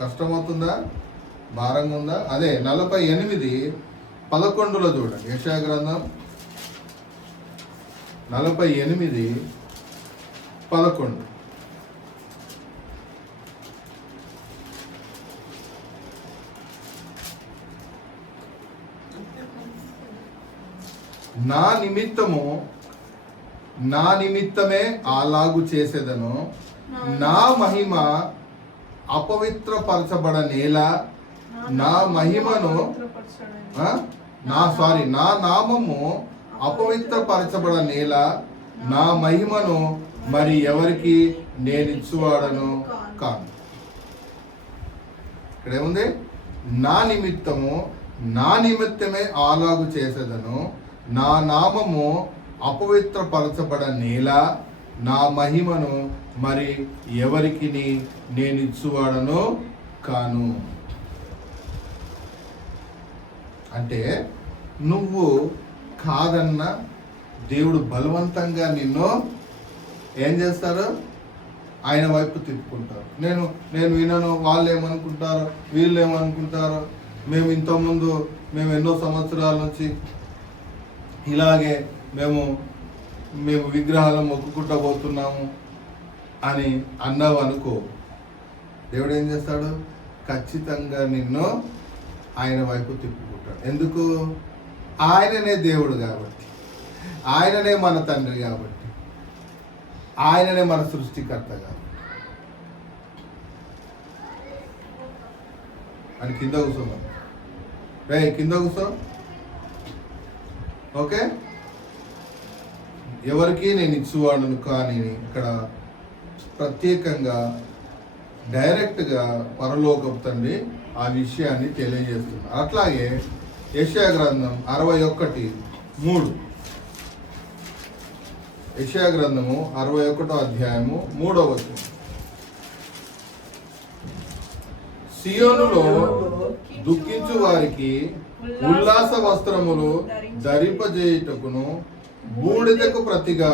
కష్టమవుతుందా? భారంగా ఉందా? అదే 48:11 చూడండి. యెషయా గ్రంథం 48:11. నా నిమిత్తమే అలాగు చేసేదను, నా మహిమ అపవిత్రపరచబడనేలా, నా మహిమను నా నామము అపవిత్రపరచబడనేలా, నా మహిమను మరి ఎవరికి నేను ఇచ్చువాడను కాను. ఇక్కడేముంది? నా నిమిత్తమే అలాగు చేసేదను, నా నామము అపవిత్రపరచబడనేలా, నా మహిమను మరి ఎవరికి నేను ఇచ్చువాడను కాను. అంటే నువ్వు కాదన్న దేవుడు బలవంతంగా నిన్ను ఏం చేస్తారు? ఆయన వైపు తిప్పుకుంటారు. నేను వినను, వాళ్ళు ఏమనుకుంటారో, వీళ్ళు ఏమనుకుంటారో, మేము ఇంతకుముందు ఎన్నో సంవత్సరాల నుంచి ఇలాగే మేము విగ్రహాలను మొక్కుకుంటూ పోతున్నాము అని అన్నావు అనుకో, దేవుడు ఏం చేస్తాడు? ఖచ్చితంగా నిన్ను ఆయన వైపు తిప్పుకుంటాడు. ఎందుకు? ఆయననే దేవుడు కాబట్టి, ఆయననే మన తండ్రి కాబట్టి, ఆయననే మన సృష్టికర్త కాబట్టి. అని కింద కూర్చోమని కింద కూర్చో. ఓకే, ఎవరికి నేను ఇచ్చువాడును కానీ ఇక్కడ ప్రత్యేకంగా డైరెక్ట్గా పరలోకపు తండ్రి ఆ విషయాన్ని తెలియజేస్తున్నారు. అట్లాగే యెషయా గ్రంథం 61:3. యెషయా గ్రంథము 61వ అధ్యాయము 3వ వచనం. సియోనులో దుఃఖించు వారికి ఉల్లాస వస్త్రములు ధరింపజేయుటకును, బూడిదకు ప్రతిగా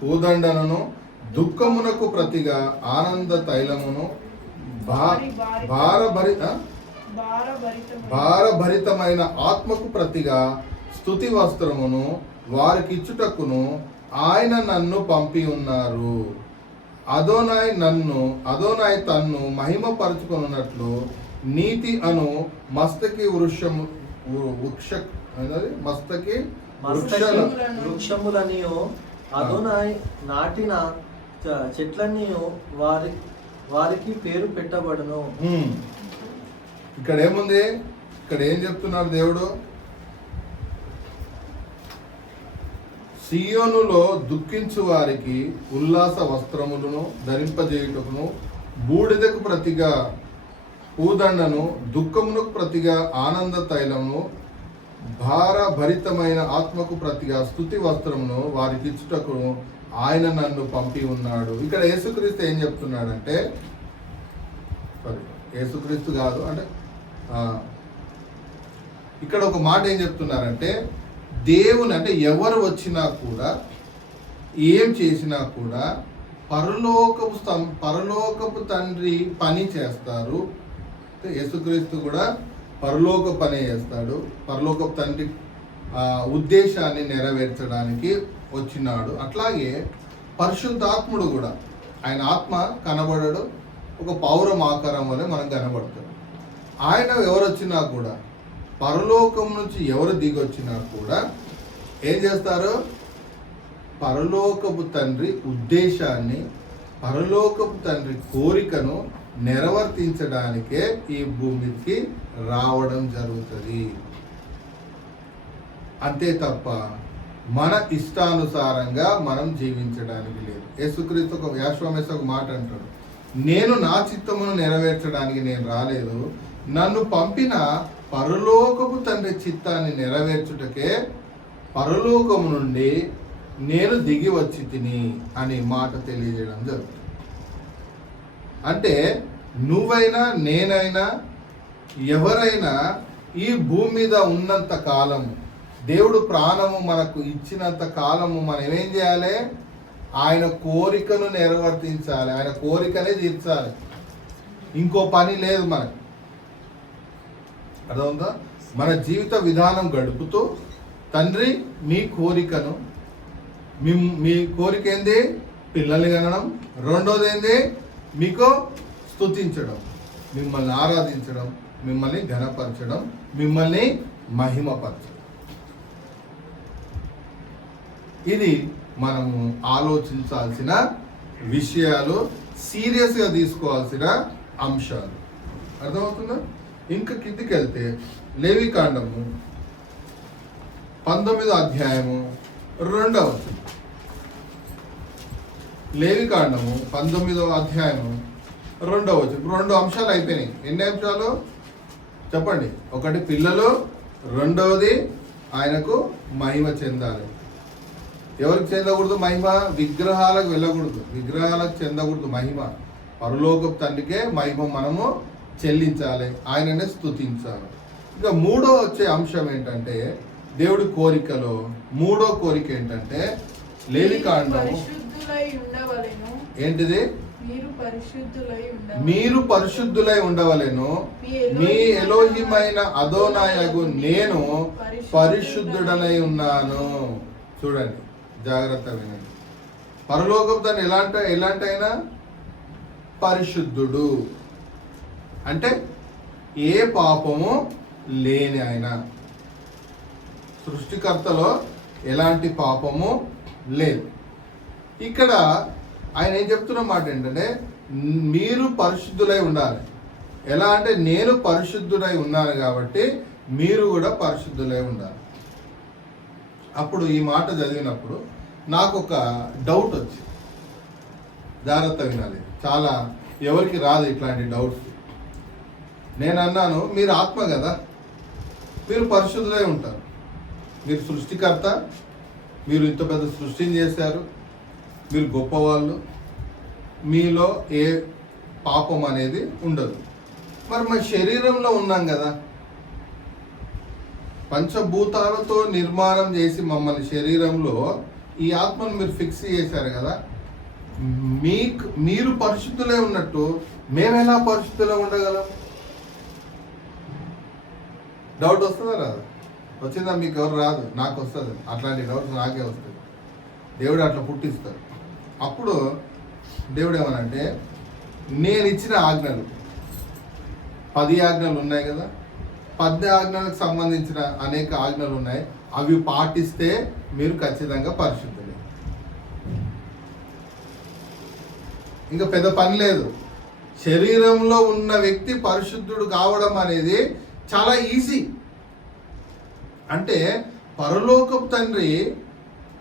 పూదండను, దుఃఖమునకు ప్రతిగా ఆనంద తైలమును, భారభరితమైన ఆత్మకు ప్రతిగా స్తుతి వస్త్రమును వారికిచ్చుటకును ఆయన నన్ను పంపి ఉన్నారు. అదోనాయ్ తన్ను మహిమపరచుకున్నట్లు నీతి అను మస్తకి వృక్షములనియు అదోనాయ్ నాటిన చెట్లన్నీ వారికి పేరు పెట్టబడును. ఇక్కడ ఏముంది? ఇక్కడ ఏం చెప్తున్నాడు దేవుడు? సియోనులో దుఃఖించు వారికి ఉల్లాస వస్త్రములను ధరింపజేయుటకును, బూడిదకు ప్రతిగా పూదండను, దుఃఖమునకు ప్రతిగా ఆనంద తైలమును, భారభరితమైన ఆత్మకు ప్రతిగా స్తుతి వస్త్రమును వారికి ఇచ్చుటకు ఆయన నన్ను పంపి ఉన్నాడు. ఇక్కడ యేసుక్రీస్తు ఏం చెప్తున్నాడంటే, యేసుక్రీస్తు కాదు అంటే ఇక్కడ ఒక మాట ఏం చెప్తున్నారంటే, దేవుని అంటే ఎవరు వచ్చినా కూడా ఏం చేసినా కూడా పరలోకపు తండ్రి పని చేస్తారు. యేసుక్రీస్తు కూడా పరలోక పని చేస్తాడు. పరలోకపు తండ్రి ఉద్దేశాన్ని నెరవేర్చడానికి వచ్చినాడు. అట్లాగే పరిశుద్ధాత్ముడు కూడా, ఆయన ఆత్మ కనబడడు, ఒక పౌరం ఆకారం వల్ల మనం కనబడతాడు. ఆయన ఎవరు వచ్చినా కూడా, పరలోకం నుంచి ఎవరు దిగి వచ్చినా కూడా ఏం చేస్తారు? పరలోకపు తండ్రి ఉద్దేశాన్ని, పరలోకపు తండ్రి కోరికను నెరవేర్తించడానికే ఈ భూమికి రావడం జరుగుతుంది. అంతే తప్ప మన ఇష్టానుసారంగా మనం జీవించడానికి లేదు. యేసుక్రీస్తు ఒక మాట అంటాడు, నేను నా చిత్తమును నెరవేర్చడానికి నేను రాలేదు, నన్ను పంపిన పరలోకపు తండ్రి చిత్తాన్ని నెరవేర్చుటకే పరలోకము నుండి నేను దిగి వచ్చి తిని అనే మాట తెలియజేయడం జరుగుతుంది. అంటే నువ్వైనా నేనైనా ఎవరైనా ఈ భూమి మీద ఉన్నంత కాలము, దేవుడు ప్రాణము మనకు ఇచ్చినంత కాలము మనం ఏం చేయాలి? ఆయన కోరికను నెరవేర్తించాలి, ఆయన కోరికనే తీర్చాలి. ఇంకో పని లేదు మనకు. అర్థమవుతుందా? మన జీవిత విధానం గడుపుతూ తండ్రి మీ కోరికను, మీ కోరిక ఏంది? పిల్లల్ని కనడం. రెండోది ఏంది? మీకు స్తుతించడం, మిమ్మల్ని ఆరాధించడం, మిమ్మల్ని ఘనపరచడం, మిమ్మల్ని మహిమపరచడం. ఇది మనము ఆలోచించాల్సిన విషయాలు, సీరియస్గా తీసుకోవాల్సిన అంశాలు. అర్థమవుతుందా? ఇంకా కిందికి వెళ్తే లేవికాండము 19వ అధ్యాయము 2వ వచనం. లేవికాండము 19వ అధ్యాయము 2వ వచనం. 2 అంశాలు అయిపోయినాయి. ఎన్ని అంశాలు చెప్పండి? ఒకటి పిల్లలు, రెండవది ఆయనకు మహిమ చెందాలి. ఎవరికి చెందకూడదు మహిమ? విగ్రహాలకు వెళ్ళకూడదు, విగ్రహాలకు చెందకూడదు మహిమ. పరలోకపు తండ్రికే మహిమ మనము చెల్లించాలి, ఆయననే స్తుతించాలి. ఇంకా మూడో వచ్చే అంశం ఏంటంటే, దేవుడి కోరికలో మూడో కోరిక ఏంటంటే లేవికాండము ఏంటిది? మీరు పరిశుద్ధులై ఉండవలెను, మీ ఎలోహిమైన అదోనాయగు నేను పరిశుద్ధుడనై ఉన్నాను. చూడండి, జాగ్రత్త వినండి. పరలోకపు తండ్రి ఎలాంటి అయినా పరిశుద్ధుడు అంటే ఏ పాపము లేని ఆయన. సృష్టికర్తలో ఎలాంటి పాపము లేదు. ఇక్కడ ఆయన ఏం చెప్తున్న మాట ఏంటంటే, మీరు పరిశుద్ధులై ఉండాలి. ఎలా అంటే నేను పరిశుద్ధుడై ఉన్నాను కాబట్టి మీరు కూడా పరిశుద్ధులై ఉండాలి. అప్పుడు ఈ మాట చదివినప్పుడు నాకు ఒక డౌట్ వచ్చింది. జాగ్రత్త వినాలి, చాలా ఎవరికి రాదు ఇట్లాంటి డౌట్స్. నేను అన్నాను, మీరు ఆత్మ కదా, మీరు పరిశుద్ధులై ఉంటారు, మీరు సృష్టికర్త, మీరు ఇంత పెద్ద సృష్టిని చేశారు, మీరు గొప్పవాళ్ళు, మీలో ఏ పాపం అనేది ఉండదు. మరి మా శరీరంలో ఉన్నాం కదా, పంచభూతాలతో నిర్మాణం చేసి మమ్మల్ని శరీరంలో ఈ ఆత్మను మీరు ఫిక్స్ చేశారు కదా, మీరు పరిశుద్ధులే ఉన్నట్టు మేము ఎలా పరిశుద్ధులే ఉండగలం? డౌట్ వస్తుందా రాదు? వచ్చిందా? మీకు ఎవరు రాదు, నాకు వస్తుంది. అట్లాంటి డౌట్స్ నాకే వస్తుంది. దేవుడు అట్లా పుట్టిస్తాడు. అప్పుడు దేవుడు ఏమనంటే, నేను ఇచ్చిన ఆజ్ఞలు 10 ఆజ్ఞలు ఉన్నాయి కదా, 10 ఆజ్ఞలకు సంబంధించిన అనేక ఆజ్ఞలు ఉన్నాయి, అవి పాటిస్తే మీరు ఖచ్చితంగా పరిశుద్ధులే. ఇంకా పెద్ద పని లేదు. శరీరంలో ఉన్న వ్యక్తి పరిశుద్ధుడు కావడం అనేది చాలా ఈజీ. అంటే పరలోకపు తండ్రి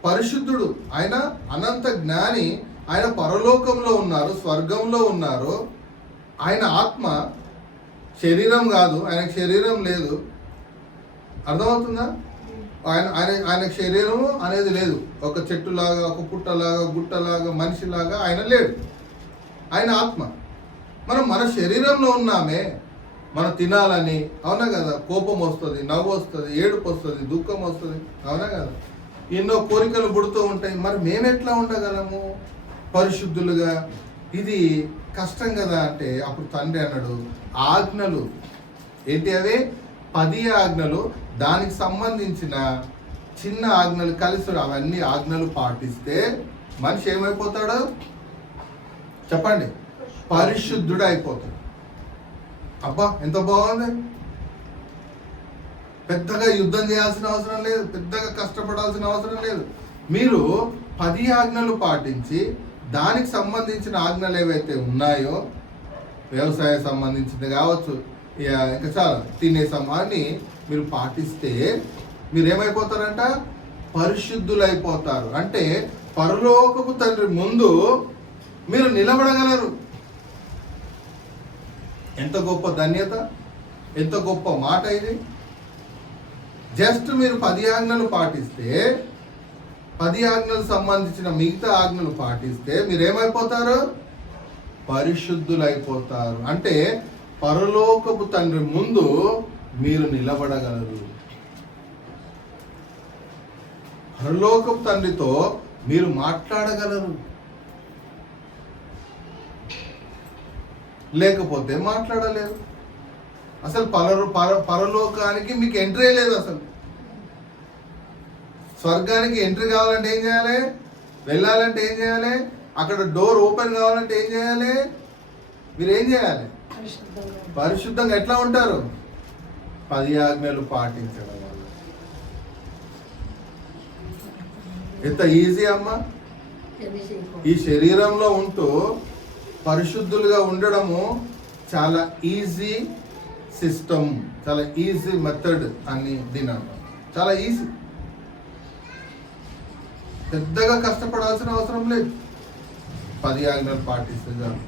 పరిశుద్ధుడు, ఆయన అనంత జ్ఞాని, ఆయన పరలోకంలో ఉన్నారు, స్వర్గంలో ఉన్నారు. ఆయన ఆత్మ, శరీరం కాదు, ఆయనకు శరీరం లేదు. అర్థమవుతుందా? ఆయనకు శరీరము అనేది లేదు. ఒక చెట్టులాగా, ఒక పుట్టలాగా, గుట్టలాగా, మనిషిలాగా ఆయన లేడు. ఆయన ఆత్మ. మన శరీరంలో ఉన్నామే, మనం తినాలని, అవునా కదా? కోపం వస్తుంది, నవ్వు వస్తుంది, ఏడుపు వస్తుంది, దుఃఖం వస్తుంది, అవునా కదా? ఎన్నో కోరికలు పుడుతూ ఉంటాయి. మరి మేము ఎట్లా ఉండగలము పరిశుద్ధులుగా? ఇది కష్టం కదా. అంటే అప్పుడు తండ్రి అన్నాడు, ఆజ్ఞలు ఏంటి అవి? 10 ఆజ్ఞలు, దానికి సంబంధించిన చిన్న ఆజ్ఞలు కలిసి అవన్నీ ఆజ్ఞలు పాటిస్తే మనిషి ఏమైపోతాడు చెప్పండి? పరిశుద్ధుడు అయిపోతాడు. అబ్బా ఎంత బాగుంది! పెద్దగా యుద్ధం చేయాల్సిన అవసరం లేదు, పెద్దగా కష్టపడాల్సిన అవసరం లేదు. మీరు 10 ఆజ్ఞలు పాటించి దానికి సంబంధించిన ఆజ్ఞలు ఏవైతే ఉన్నాయో, వ్యవసాయ సంబంధించింది కావచ్చు, ఇంకా చాలా తినే సమాన్ని మీరు పాటిస్తే మీరు ఏమైపోతారంట? పరిశుద్ధులైపోతారు. అంటే పరలోకపు తండ్రి ముందు మీరు నిలబడగలరు. ఎంత గొప్ప ధన్యత, ఎంత గొప్ప మాట ఇది! జస్ట్ మీరు 10 ఆజ్ఞలు పాటిస్తే, 10 ఆజ్ఞలకు సంబంధించిన మిగతా ఆజ్ఞలు పాటిస్తే మీరేమైపోతారు? పరిశుద్ధులైపోతారు. అంటే పరలోకపు తండ్రి ముందు మీరు నిలబడగలరు. పరలోకపు తండ్రితో మీరు మాట్లాడగలరు. లేకపోతే మాట్లాడలేరు. అసలు పరలోకానికి మీకు ఎంట్రీ లేదు. అసలు స్వర్గానికి ఎంట్రీ కావాలంటే ఏం చేయాలి? వెళ్ళాలంటే ఏం చేయాలి? అక్కడ డోర్ ఓపెన్ కావాలంటే ఏం చేయాలి? మీరు ఏం చేయాలి? పరిశుద్ధంగా ఎట్లా ఉంటారు? 10 ఆజ్ఞలు పాటించడం వల్ల. ఎంత ఈజీ అమ్మా! ఈ శరీరంలో ఉంటూ పరిశుద్ధులుగా ఉండడము చాలా ఈజీ సిస్టమ్, చాలా ఈజీ మెథడ్ అని దీని అంటాం. చాలా ఈజీ, పెద్దగా కష్టపడాల్సిన అవసరం లేదు. 10 ఆజ్ఞలు పాటిస్తే చాలు.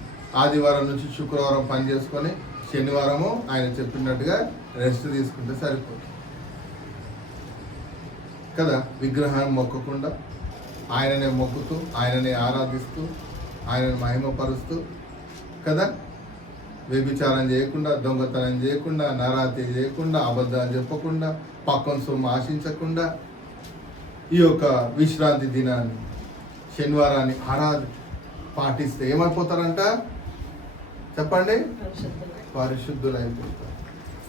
ఆదివారం నుంచి శుక్రవారం పని చేసుకొని శనివారము ఆయన చెప్పినట్టుగా రెస్ట్ తీసుకుంటే సరిపోతుంది కదా. విగ్రహాన్ని మొక్కకుండా ఆయననే మొక్కుతూ, ఆయననే ఆరాధిస్తూ, ఆయనను మహిమపరుస్తూ కదా. వ్యభిచారం చేయకుండా, దొంగతనం చేయకుండా, నరాతి చేయకుండా, అబద్ధాలు చెప్పకుండా, పక్కన సొమ్ము ఆశించకుండా, ఈ యొక్క విశ్రాంతి దినాన్ని, శనివారాన్ని పాటిస్తే ఏమైపోతారంట చెప్పండి? పరిశుద్ధులైపోతారు.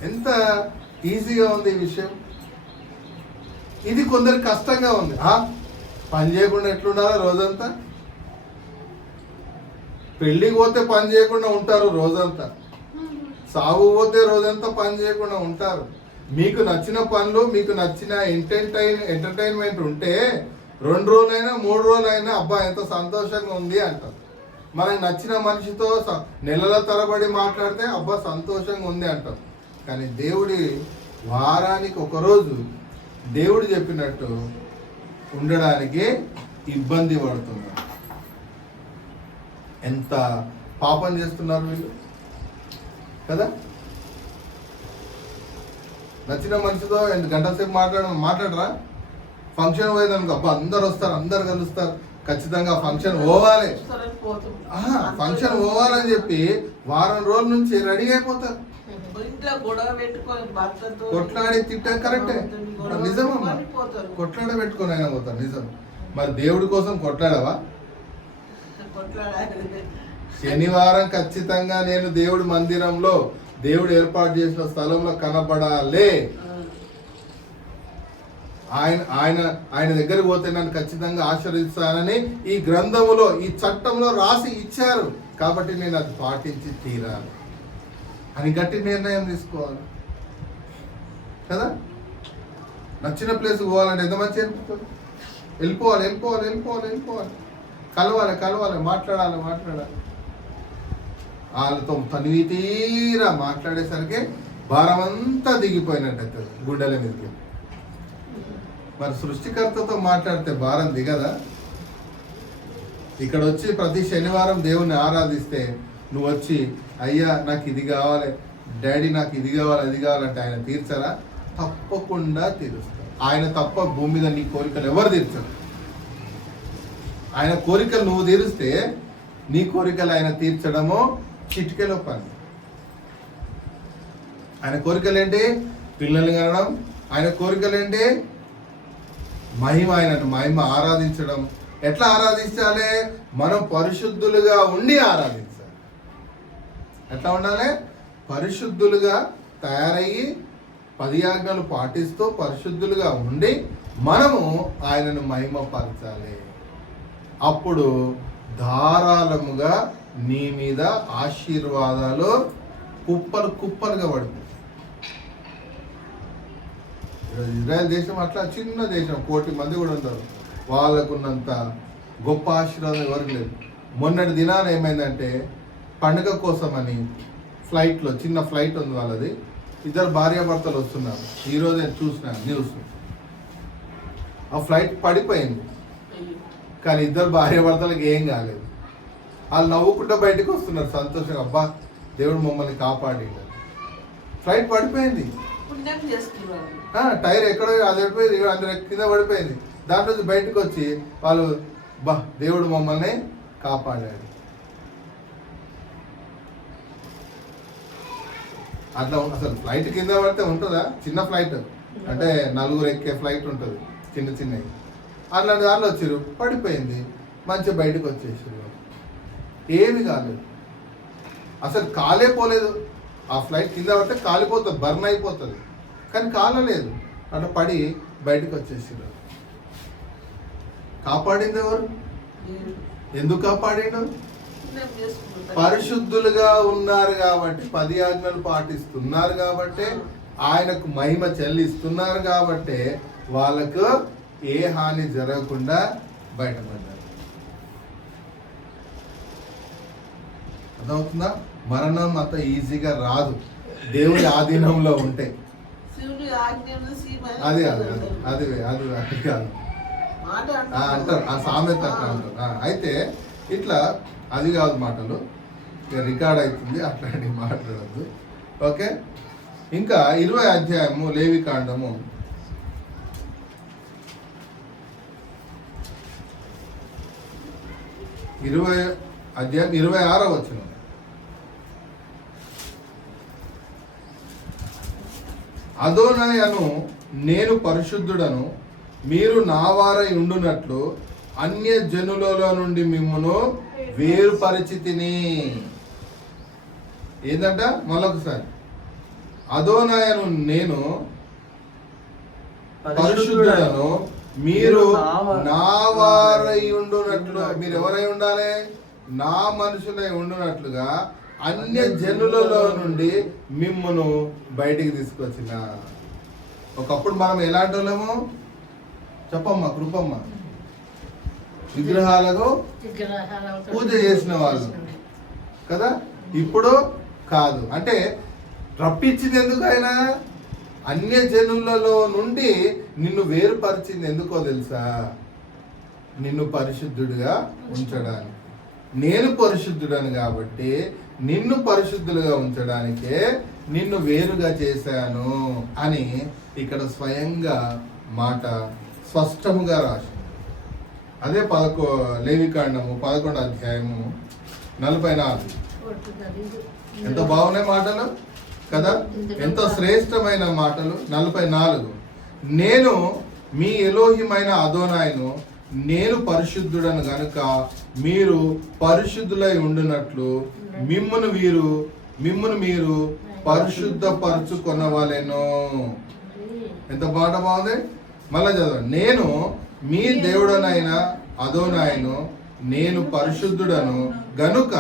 ఎంత ఈజీగా ఉంది ఈ విషయం. ఇది కొందరికి కష్టంగా ఉంది. పని చేయకుండా ఎట్లుండాలో రోజంతా? పెళ్ళికి పోతే పని చేయకుండా ఉంటారు రోజంతా, సాగు పోతే రోజంతా పని చేయకుండా ఉంటారు. మీకు నచ్చిన పనులు, మీకు నచ్చిన ఎంటర్టైన్మెంట్ ఉంటే 2 రోజులైనా 3 రోజులైనా అబ్బా ఎంత సంతోషంగా ఉంది అంటారు. మనకు నచ్చిన మనిషితో నెలల తరబడి మాట్లాడితే అబ్బా సంతోషంగా ఉంది అంటాం. కానీ దేవుడి వారానికి ఒకరోజు దేవుడు చెప్పినట్టు ఉండడానికి ఇబ్బంది పడుతున్నారు. ఎంత పాపం చేస్తున్నారు వీళ్ళు కదా. నచ్చిన మనిషితో గంట సేపు మాట్లాడరా? ఫంక్షన్ పోయేదానికి అబ్బా అందరు వస్తారు, అందరు కలుస్తారు, ఖచ్చితంగా ఫంక్షన్ పోవాలి, ఫంక్షన్ పోవాలని చెప్పి వారం రోజుల నుంచి రెడీ అయిపోతారు. కొట్లాడి తిట్టాం కరెక్టే, నిజమమ్మా. కొట్లాడ పెట్టుకొని అయినా పోతారు, నిజం. మరి దేవుడి కోసం కొట్లాడవా? శనివారం ఖచ్చితంగా నేను దేవుడి మందిరంలో, దేవుడు ఏర్పాటు చేసిన స్థలంలో కనబడాలి. ఆయన దగ్గరికి పోతే నన్ను ఖచ్చితంగా ఆశీర్వదిస్తానని ఈ గ్రంథములో, ఈ చట్టంలో రాసి ఇచ్చారు. కాబట్టి నేను అది పాటించి తీరాలి అని గట్టి నిర్ణయం తీసుకోవాలి కదా. నచ్చిన ప్లేస్ పోవాలంటే ఎంత మంచి అనిపిస్తుంది. వెళ్ళిపోవాలి, కలవాలి, మాట్లాడాలి. వాళ్ళతో తనివి తీరా మాట్లాడేసరికి భారం అంతా దిగిపోయినట్టు గుడ్డల మీదకి. మరి సృష్టికర్తతో మాట్లాడితే భారం దిగదా? ఇక్కడ వచ్చి ప్రతి శనివారం దేవుణ్ణి ఆరాధిస్తే నువ్వు వచ్చి అయ్యా నాకు ఇది కావాలి, డాడీ నాకు ఇది కావాలి, అది కావాలంటే ఆయన తీర్చరా? తప్పకుండా తీరుస్తారు. ఆయన తప్ప భూమి మీద నీ కోరికలు ఎవరు తీర్చరు. ఆయన కోరికలు నువ్వు తీరుస్తే నీ కోరికలు ఆయన తీర్చడము చిటికెలో పని. ఆయన కోరికలు ఏంటి? పిల్లల్ని కనడం. ఆయన కోరికలు ఏంటి? మహిమ. ఆయన మహిమ ఆరాధించడం. ఎట్లా ఆరాధించాలి? మనం పరిశుద్ధులుగా ఉండి ఆరాధించాలి. ఎట్లా ఉండాలి? పరిశుద్ధులుగా తయారయ్యి 10 ఆజ్ఞలు పాటిస్తూ పరిశుద్ధులుగా ఉండి మనము ఆయనను మహిమపరచాలి. అప్పుడు ధారాళముగా నీ మీద ఆశీర్వాదాలు కుప్పలు కుప్పలుగా పడుతుంది. ఇజ్రాయెల్ దేశం అట్లా చిన్న దేశం, 1 కోటి మంది కూడా ఉంటారు. వాళ్ళకున్నంత గొప్ప ఆశీర్వాదం ఎవరికి లేదు. మొన్నటి దినాన ఏమైందంటే పండుగ కోసమని ఫ్లైట్లో, చిన్న ఫ్లైట్ ఉంది వాళ్ళది, 2 భార్యాభర్తలు వస్తున్నారు. ఈరోజు నేను చూసిన న్యూస్, ఆ ఫ్లైట్ పడిపోయింది. కానీ 2 భార్యాభర్తలకు ఏం కాలేదు. వాళ్ళు నవ్వుకుంటూ బయటకు వస్తున్నారు సంతోషంగా. అబ్బా దేవుడు మమ్మల్ని కాపాడి. ఫ్లైట్ పడిపోయింది, టైర్ ఎక్కడో అది పడిపోయింది, అందరు కింద పడిపోయింది. దాంట్లో బయటకు వచ్చి వాళ్ళు బా దేవుడు మమ్మల్ని కాపాడాడు. అట్లా అసలు ఫ్లైట్ కింద పడితే ఉంటుందా? చిన్న ఫ్లైట్ అంటే 4 ఎక్కే ఫ్లైట్ ఉంటుంది, చిన్న చిన్నవి. అట్లాంటి దాంట్లో వచ్చారు, పడిపోయింది, మంచిగా బయటకు వచ్చేసారు. ఏమి కాలేదు, అసలు కాలే పోలేదు. ఆ ఫ్లైట్ కింద పడితే కాలిపోతుంది, బర్న్ అయిపోతుంది. కానీ కాలలేదు, అట్లా పడి బయటకు వచ్చేసారు. కాపాడింది ఎవరు? ఎందుకు కాపాడిండు? పరిశుద్ధులుగా ఉన్నారు కాబట్టి, 10 ఆజ్ఞలు పాటిస్తున్నారు కాబట్టి, ఆయనకు మహిమ చెల్లిస్తున్నారు కాబట్టి వాళ్ళకు ఏ హాని జరగకుండా బయటపడ్డారు. అర్థమవుతుందా? మరణం అంత ఈజీగా రాదు దేవుడి ఆధీనంలో ఉంటే. అది కాదు, అది కాదు అంటారు, ఆ సామెత అట్లా అంటారు. అయితే ఇట్లా అది కాదు మాటలు, రికార్డ్ అవుతుంది, అట్లాంటి మాట్లాడద్దు. ఓకే, ఇంకా 20వ అధ్యాయము లేవికాండము 20వ అధ్యాయం 26వ వచనం. అదోనాయను నేను పరిశుద్ధుడను, మీరు నా వారై ఉండునట్లు అన్య జనులలో నుండి మిమ్మును వేరుపరిచితిని. ఏంటంట? మళ్ళొకసారి, అదోనాయను నేను పరిశుద్ధుడను, మీరు నా వారై ఉండునట్లు. మీరు ఎవరై ఉండాలి? నా మనుషులై ఉండునట్లుగా అన్య జనులలో నుండి మిమ్మును బయటికి తీసుకొచ్చిన. ఒకప్పుడు మనం ఎలాంటి వాళ్ళము చెప్పమ్మా, కృపమ్మ? విగ్రహాలకు పూజ చేసిన వాళ్ళు కదా. ఇప్పుడు కాదు. అంటే రప్పించింది ఎందుకు? ఆయన అన్య జనులలో నుండి నిన్ను వేరుపరిచింది ఎందుకో తెలుసా? నిన్ను పరిశుద్ధుడిగా ఉంచడానికి. నేను పరిశుద్ధుడను కాబట్టి నిన్ను పరిశుద్ధులుగా ఉంచడానికే నిన్ను వేరుగా చేశాను అని ఇక్కడ స్వయంగా మాట స్పష్టముగా రాసింది. అదే లేవికాండము 11వ అధ్యాయము 44. ఎంత బాగున్నాయి మాటలు కదా, ఎంత శ్రేష్టమైన మాటలు. 44, నేను మీ ఎలోహిమైన అదోనాయను, నేను పరిశుద్ధుడను గనుక మీరు పరిశుద్ధులై ఉండునట్లు మిమ్మును మీరు పరిశుద్ధపరచుకొనవలెను. ఎంత మాట బాగుంది. మళ్ళా చదవండి. నేను మీ దేవుడనైన అదోనాయను, నేను పరిశుద్ధుడను గనుక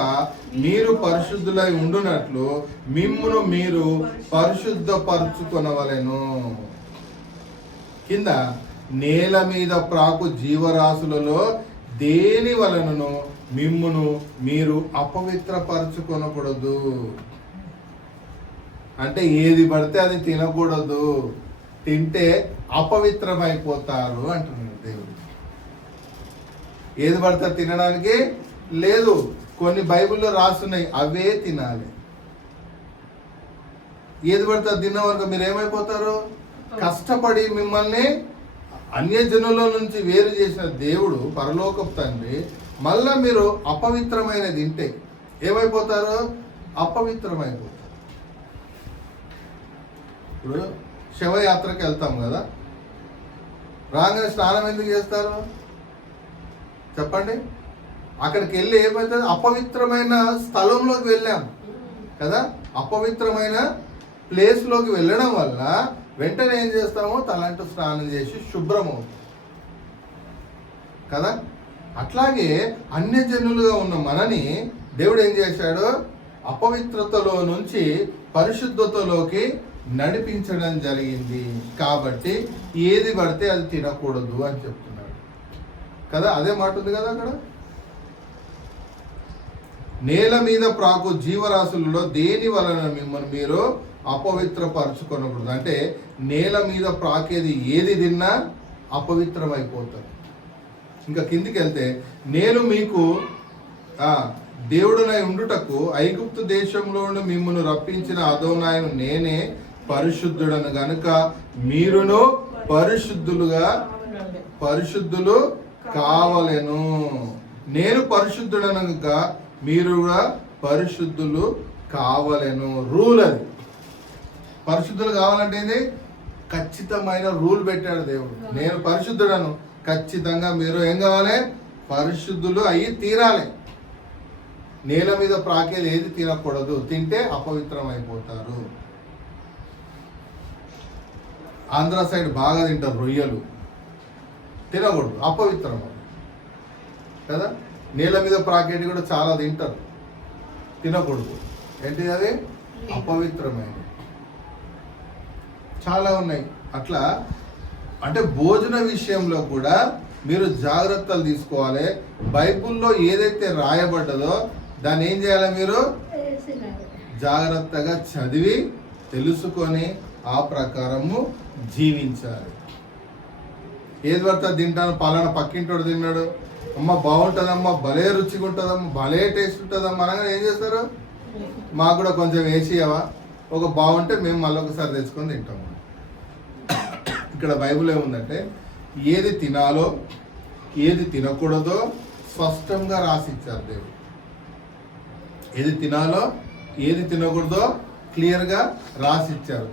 మీరు పరిశుద్ధులై ఉండునట్లు మిమ్మును మీరు పరిశుద్ధపరచుకొనవలెను. కింద నేల మీద ప్రాకు జీవరాశులలో దేని వలనను మిమ్మును మీరు అపవిత్రపరచుకొనకూడదు. అంటే ఏది పడితే అది తినకూడదు, తింటే అపవిత్రమైపోతారు అంటున్నాడు దేవుడు. ఏది పడితే తినడానికి లేదు, కొన్ని బైబిల్లో రాస్తున్నాయి అవే తినాలి. ఏది పడితే తిన్న వరకు మీరు ఏమైపోతారు? కష్టపడి మిమ్మల్ని అన్యజనుల నుంచి వేరు చేసిన దేవుడు పరలోకపు తండ్రి మళ్ళా మీరు అపవిత్రమైన తింటే ఏమైపోతారు? అపవిత్రమైపోతారు. ఇప్పుడు శవయాత్రకి వెళ్తాం కదా, రాగానే స్నానం ఎందుకు చేస్తారు చెప్పండి? అక్కడికి వెళ్ళి ఏమైతుంది? అపవిత్రమైన స్థలంలోకి వెళ్ళాం కదా, అపవిత్రమైన ప్లేస్లోకి వెళ్ళడం వల్ల వెంటనే ఏం చేస్తామో తలంటూ స్నానం చేసి శుభ్రం అవుతాం కదా. అట్లాగే అన్యజనులుగా ఉన్న మనని దేవుడు ఏం చేశాడు? అపవిత్రతలో నుంచి పరిశుద్ధతలోకి నడిపించడం జరిగింది. కాబట్టి ఏది పడితే అది తినకూడదు అని చెప్తున్నాడు కదా. అదే మాట ఉంది కదా అక్కడ. నేల మీద ప్రాకు జీవరాశులలో దేని వలన మిమ్మల్ని మీరు అపవిత్రపరచుకోనకూడదు. అంటే నేల మీద ప్రాకేది ఏది తిన్నా అపవిత్రమైపోతారు. ఇంకా కిందికి వెళ్తే, నేను మీకు దేవుడునై ఉండుటకు ఐగుప్తు దేశంలో మిమ్మల్ని రప్పించిన అదోనాయను నేనే పరిశుద్ధుడను గనుక మీరును పరిశుద్ధులు కావలెను. నేను పరిశుద్ధుడను గనుక మీరు కూడా పరిశుద్ధులు కావలెను. రూల్ అది. పరిశుద్ధులు కావాలంటే ఇది ఖచ్చితమైన రూల్ పెట్టాడు దేవుడు. నేను పరిశుద్ధుడను, ఖచ్చితంగా మీరు ఏం కావాలి? పరిశుద్ధులు అయ్యి తీరాలి. నేల మీద ప్రాకేది ఏది తినకూడదు, తింటే అపవిత్రం అయిపోతారు. ఆంధ్ర సైడ్ బాగా తింటారు రొయ్యలు, తినకూడదు, అపవిత్రం కదా. నేల మీద ప్రాకేది కూడా చాలా తింటారు, తినకూడదు. ఏంటిది అది? అపవిత్రమైనది. చాలా ఉన్నాయి అట్లా. అంటే భోజన విషయంలో కూడా మీరు జాగ్రత్తలు తీసుకోవాలి. బైబిల్లో ఏదైతే రాయబడ్డదో దాన్ని ఏం చేయాలి? మీరు జాగ్రత్తగా చదివి తెలుసుకొని ఆ ప్రకారము జీవించాలి. ఏది పడితే తింటాను, పలానా పక్కింటోడు తిన్నాడు, అమ్మ బాగుంటుందమ్మా, భలే రుచిగా ఉంటుందమ్మా, భలే టేస్ట్ ఉంటుందమ్మా అనగానే ఏం చేస్తారు? మాకు కూడా కొంచెం వేసియవా, ఒక బాగుంటే మేము మళ్ళీ ఒకసారి తెచ్చుకొని తింటాము. ఇక్కడ బైబిల్ ఏముందంటే ఏది తినాలో ఏది తినకూడదో స్పష్టంగా రాసిచ్చారు దేవుడు. ఏది తినాలో ఏది తినకూడదో క్లియర్గా రాసిచ్చారు.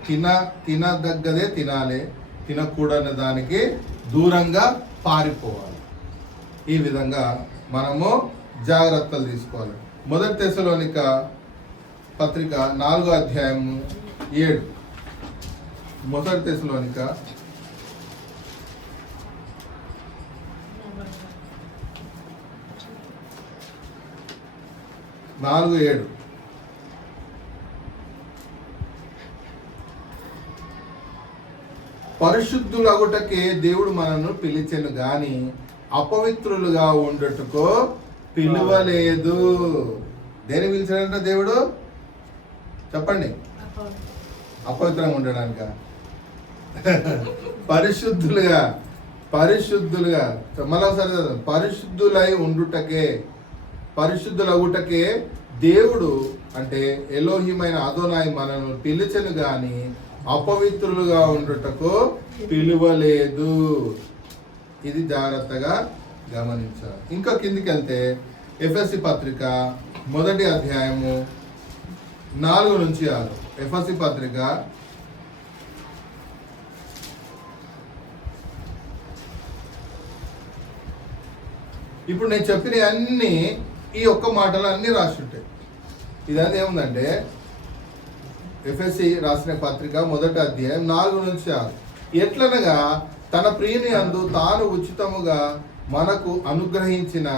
తినదగ్గదే తినాలి, తినకూడని దానికి దూరంగా పారిపోవాలి. ఈ విధంగా మనము జాగ్రత్తలు తీసుకోవాలి. మొదటి తెస్సలోనిక పత్రిక 4వ అధ్యాయము 7. మొదటి తెస్సలోనిక 4:7. పరిశుద్ధులగుటకే దేవుడు మనను పిలిచెను గాని అపవిత్రులుగా ఉండటకో పిలువలేదు. దేని పిలిచాడంట దేవుడు? చెప్పండి. అపవిత్రంగా ఉండడానిక? పరిశుద్ధులుగా మళ్ళీ ఒకసారి పరిశుద్ధులై ఉండుటకే, పరిశుద్ధులగుటకే దేవుడు అంటే ఎలోహిమైన అదోనాయి మనను పిలిచెను గాని అపవిత్రులుగా ఉండుటకు పిలువలేదు. ఇది జాగ్రత్తగా గమనించాలి. ఇంకా కిందికి వెళ్తే ఎఫెసీ పత్రిక 1వ అధ్యాయము 4-6. ఎఫెసీ పత్రిక ఇప్పుడు నేను చెప్పిన అన్ని ఈ ఒక్క మాటలు అన్నీ రాసి ఉంటాయి. ఇదంతా ఏముందంటే ఎఫెసీ రాసిన పత్రిక 1వ అధ్యాయం 4-6. ఎట్లనగా తన ప్రియుని అందు తాను ఉచితముగా మనకు అనుగ్రహించిన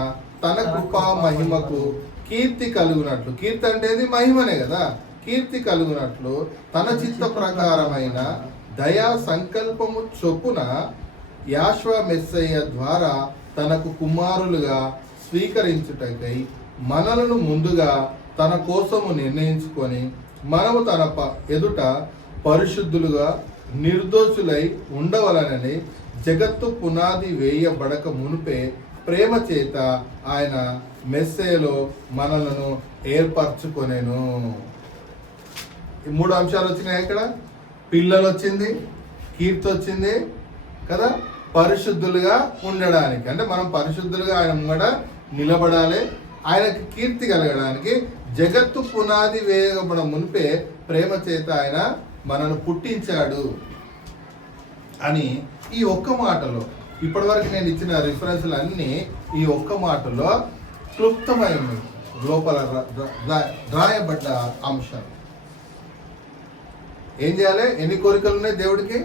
తన కృపా మహిమకు కీర్తి కలుగునట్లు, కీర్తి అంటే మహిమనే కదా, కీర్తి కలుగునట్లు తన చిత్త ప్రకారమైన దయా సంకల్పము చొప్పున యాశ్వ మెస్సయ్య ద్వారా తనకు కుమారులుగా స్వీకరించుటకై మనలను ముందుగా తన కోసము నిర్ణయించుకొని మనము తన ఎదుట పరిశుద్ధులుగా నిర్దోషులై ఉండవలనని జగత్తు పునాది వేయబడక మునుపే ప్రేమ చేత ఆయన మెస్సేలో మనలను ఏర్పరచుకొనెను. ఈ 3 అంశాలు వచ్చినాయి. ఇక్కడ పిల్లలు వచ్చింది, కీర్తి వచ్చింది కదా, పరిశుద్ధులుగా ఉండడానికి, అంటే మనం పరిశుద్ధులుగా ఆయన ముంగట నిలబడాలి, ఆయనకి కీర్తి కలగడానికి జగత్తు పునాది వేయబడ మునిపే ప్రేమ చేత ఆయన మనను పుట్టించాడు అని ఈ ఒక్క మాటలో, ఇప్పటివరకు నేను ఇచ్చిన రిఫరెన్స్లు అన్నీ ఈ ఒక్క మాటలో క్లుప్తమైనవి, లోపల రాయబడ్డ అంశం. ఏం చేయాలి? ఎన్ని కోరికలు ఉన్నాయి దేవుడికి?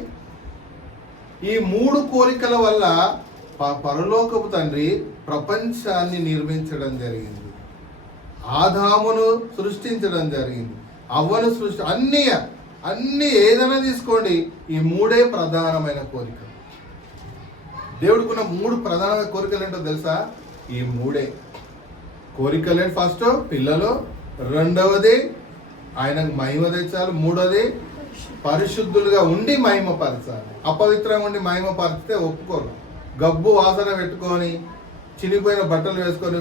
ఈ 3 కోరికల వల్ల పరలోకపు తండ్రి ప్రపంచాన్ని నిర్మించడం జరిగింది, ఆదామును సృష్టించడం జరిగింది, అవ్వను అన్ని ఏదైనా తీసుకోండి, ఈ 3 ప్రధానమైన కోరికలు. దేవుడికున్న 3 ప్రధానమైన కోరికలు ఏంటో తెలుసా? ఈ 3 కోరికలు. ఫస్ట్ పిల్లలు, రెండవది ఆయనకు మహిమ తెచ్చాలి, మూడవది పరిశుద్ధులుగా ఉండి మహిమపరచాలి. అపవిత్రంగా ఉండి మహిమపరిస్తే ఒప్పుకోరు. గబ్బు వాసన పెట్టుకొని చినిపోయిన బట్టలు వేసుకొని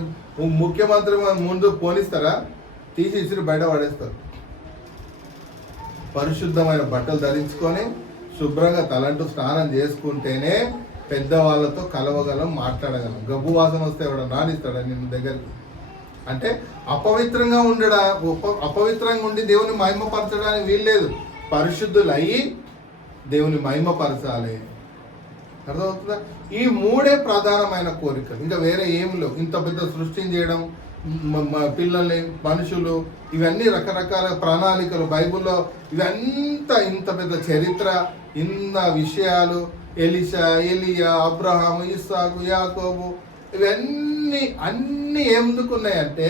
ముఖ్యమంత్రి ముందు పోనిస్తారా? తీసి ఇసిరి బయట పడేస్తారు. పరిశుద్ధమైన బట్టలు ధరించుకొని శుభ్రంగా తలంటూ స్నానం చేసుకుంటేనే పెద్దవాళ్ళతో కలవగలం, మాట్లాడగలం. గబ్బు వాసన వస్తే ఎవడ రానిస్తాడా నిన్ను దగ్గరికి? అంటే అపవిత్రంగా అపవిత్రంగా ఉండి దేవుని మహిమపరచడానికి వీల్లేదు. పరిశుద్ధులు అయ్యి దేవుని మహిమపరచాలి. అర్థమవుతుందా? ఈ 3 ప్రధానమైన కోరికలు, ఇంకా వేరే ఏమి లేవు. ఇంత పెద్ద సృష్టిని చేయడం, పిల్లల్ని, మనుషులు, ఇవన్నీ రకరకాల ప్రణాళికలు బైబిల్లో, ఇవంతా ఇంత పెద్ద చరిత్ర, ఇన్న విషయాలు, ఎలిషా, ఎలియా, అబ్రహాము, ఇస్సాకు, యాకోబు, అన్నీ ఎందుకున్నాయంటే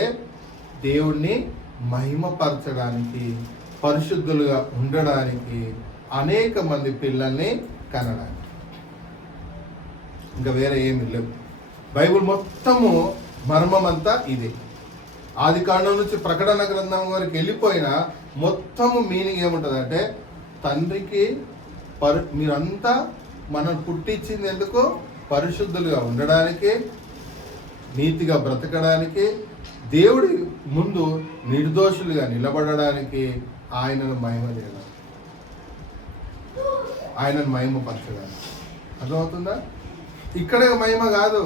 దేవుణ్ణి మహిమపరచడానికి, పరిశుద్ధులుగా ఉండడానికి, అనేక మంది పిల్లల్ని కనడానికి. ఇంకా వేరే ఏమి లేవు. బైబిల్ మొత్తము మర్మం అంతా ఇదే. ఆదికాండం నుంచి ప్రకటన గ్రంథం వరకు వెళ్ళిపోయిన మొత్తము మీనింగ్ ఏముంటుందంటే, తండ్రికి మీరంతా మనం పుట్టించింది ఎందుకు? పరిశుద్ధులుగా ఉండడానికి, నీతిగా బ్రతకడానికి, దేవుడి ముందు నిర్దోషులుగా నిలబడడానికి, ఆయనను మహిమ చేయడానికి, ఆయనను మహిమపరచడానికి. అర్థమవుతుందా? ఇక్కడే మహిమ కాదు,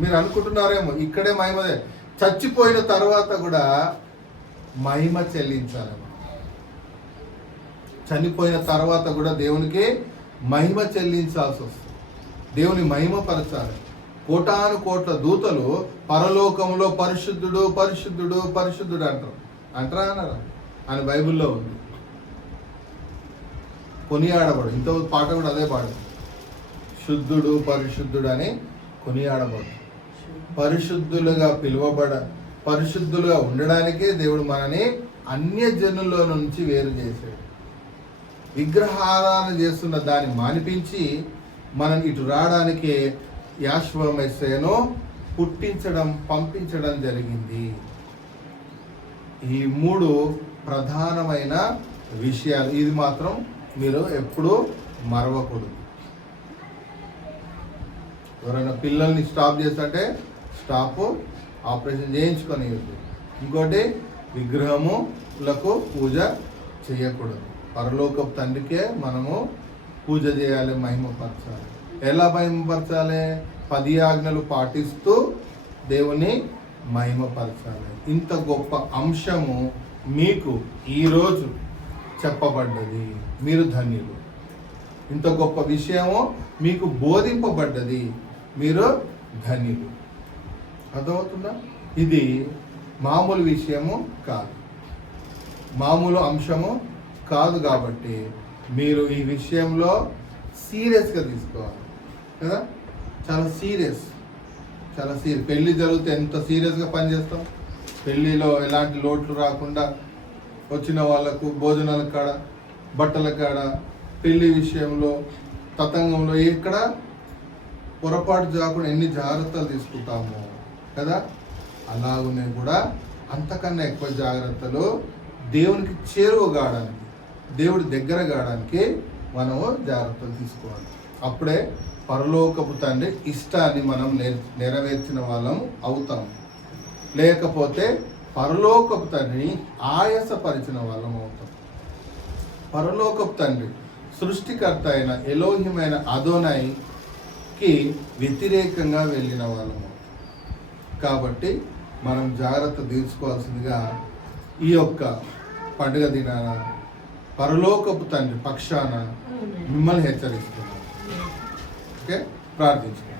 మీరు అనుకుంటున్నారేమో ఇక్కడే మహిమదే. చచ్చిపోయిన తర్వాత కూడా మహిమ చెల్లించాలి. చనిపోయిన తర్వాత కూడా దేవునికి మహిమ చెల్లించాల్సి వస్తుంది. దేవుని మహిమపరచాలి. కోటాను కోట్ల దూతలు పరలోకంలో పరిశుద్ధుడు పరిశుద్ధుడు పరిశుద్ధుడు అంటారా అనరా అని బైబిల్లో ఉంది. కొనియాడబడు. ఇంత పాట కూడా అదే పాడు, శుద్ధుడు పరిశుద్ధుడు అని కొనియాడబడు. పరిశుద్ధులుగా పరిశుద్ధులుగా ఉండడానికే దేవుడు మనని అన్యజనుల నుంచి వేరు చేశాడు. విగ్రహారాధన చేస్తున్న దాన్ని మానిపించి మనం ఇటు రావడానికే యాశ్వ మెస్సీయను పంపించడం జరిగింది. ఈ 3 ప్రధానమైన విషయాలు. ఇది మాత్రం మీరు ఎప్పుడూ మరవకూడదు. ఎవరైనా పిల్లల్ని స్టాప్ చేస్తుంటే స్టాప్, ఆపరేషన్ చేయించుకొని. ఇంకోటి, విగ్రహములకు పూజ చేయకూడదు. పరలోకపు తండ్రికే మనము పూజ చేయాలి, మహిమపరచాలి. ఎలా మహిమపరచాలి? 10 ఆజ్ఞలు పాటిస్తూ దేవుని మహిమపరచాలి. ఇంత గొప్ప అంశము మీకు ఈరోజు చెప్పబడ్డది, మీరు ధన్యులు. ఇంత గొప్ప విషయము మీకు బోధింపబడ్డది, మీరు ధన్యులు. అర్థమవుతుందా? ఇది మామూలు విషయము కాదు, మామూలు అంశము కాదు. కాబట్టి మీరు ఈ విషయంలో సీరియస్గా తీసుకోవాలి కదా. చాలా సీరియస్. పెళ్ళి జరిగితే ఎంత సీరియస్గా పనిచేస్తాం. పెళ్ళిలో ఎలాంటి లోట్లు రాకుండా వచ్చిన వాళ్ళకు భోజనాల కాడ, బట్టల కాడ, పెళ్లి విషయంలో, తతంగంలో ఎక్కడ పొరపాటు కాకుండా ఎన్ని జాగ్రత్తలు తీసుకుంటామో. కదా, అలాగనే కూడా అంతకన్నా ఎక్కువ జాగ్రత్తలు దేవునికి చేరువ కావడానికి, దేవుడి దగ్గర కావడానికి మనము జాగ్రత్తలు తీసుకోవాలి. అప్పుడే పరలోకపు తండ్రి ఇష్టాన్ని మనం నెరవేర్చిన వాళ్ళం అవుతాం. లేకపోతే పరలోకపు తండ్రిని ఆయాసపరిచిన వాళ్ళం అవుతాం. పరలోకపు తండ్రి సృష్టికర్త అయిన ఎలోహిమైన అదోనైకి వ్యతిరేకంగా వెళ్ళిన వాళ్ళం అవుతాం. కాబట్టి మనం జాగ్రత్త తీసుకోవాల్సిందిగా ఈ యొక్క పండుగ దినాన పరలోకపు తండ్రి పక్షాన మిమ్మల్ని హెచ్చరిస్తున్నాం. ఓకే, ప్రార్థించుకోండి.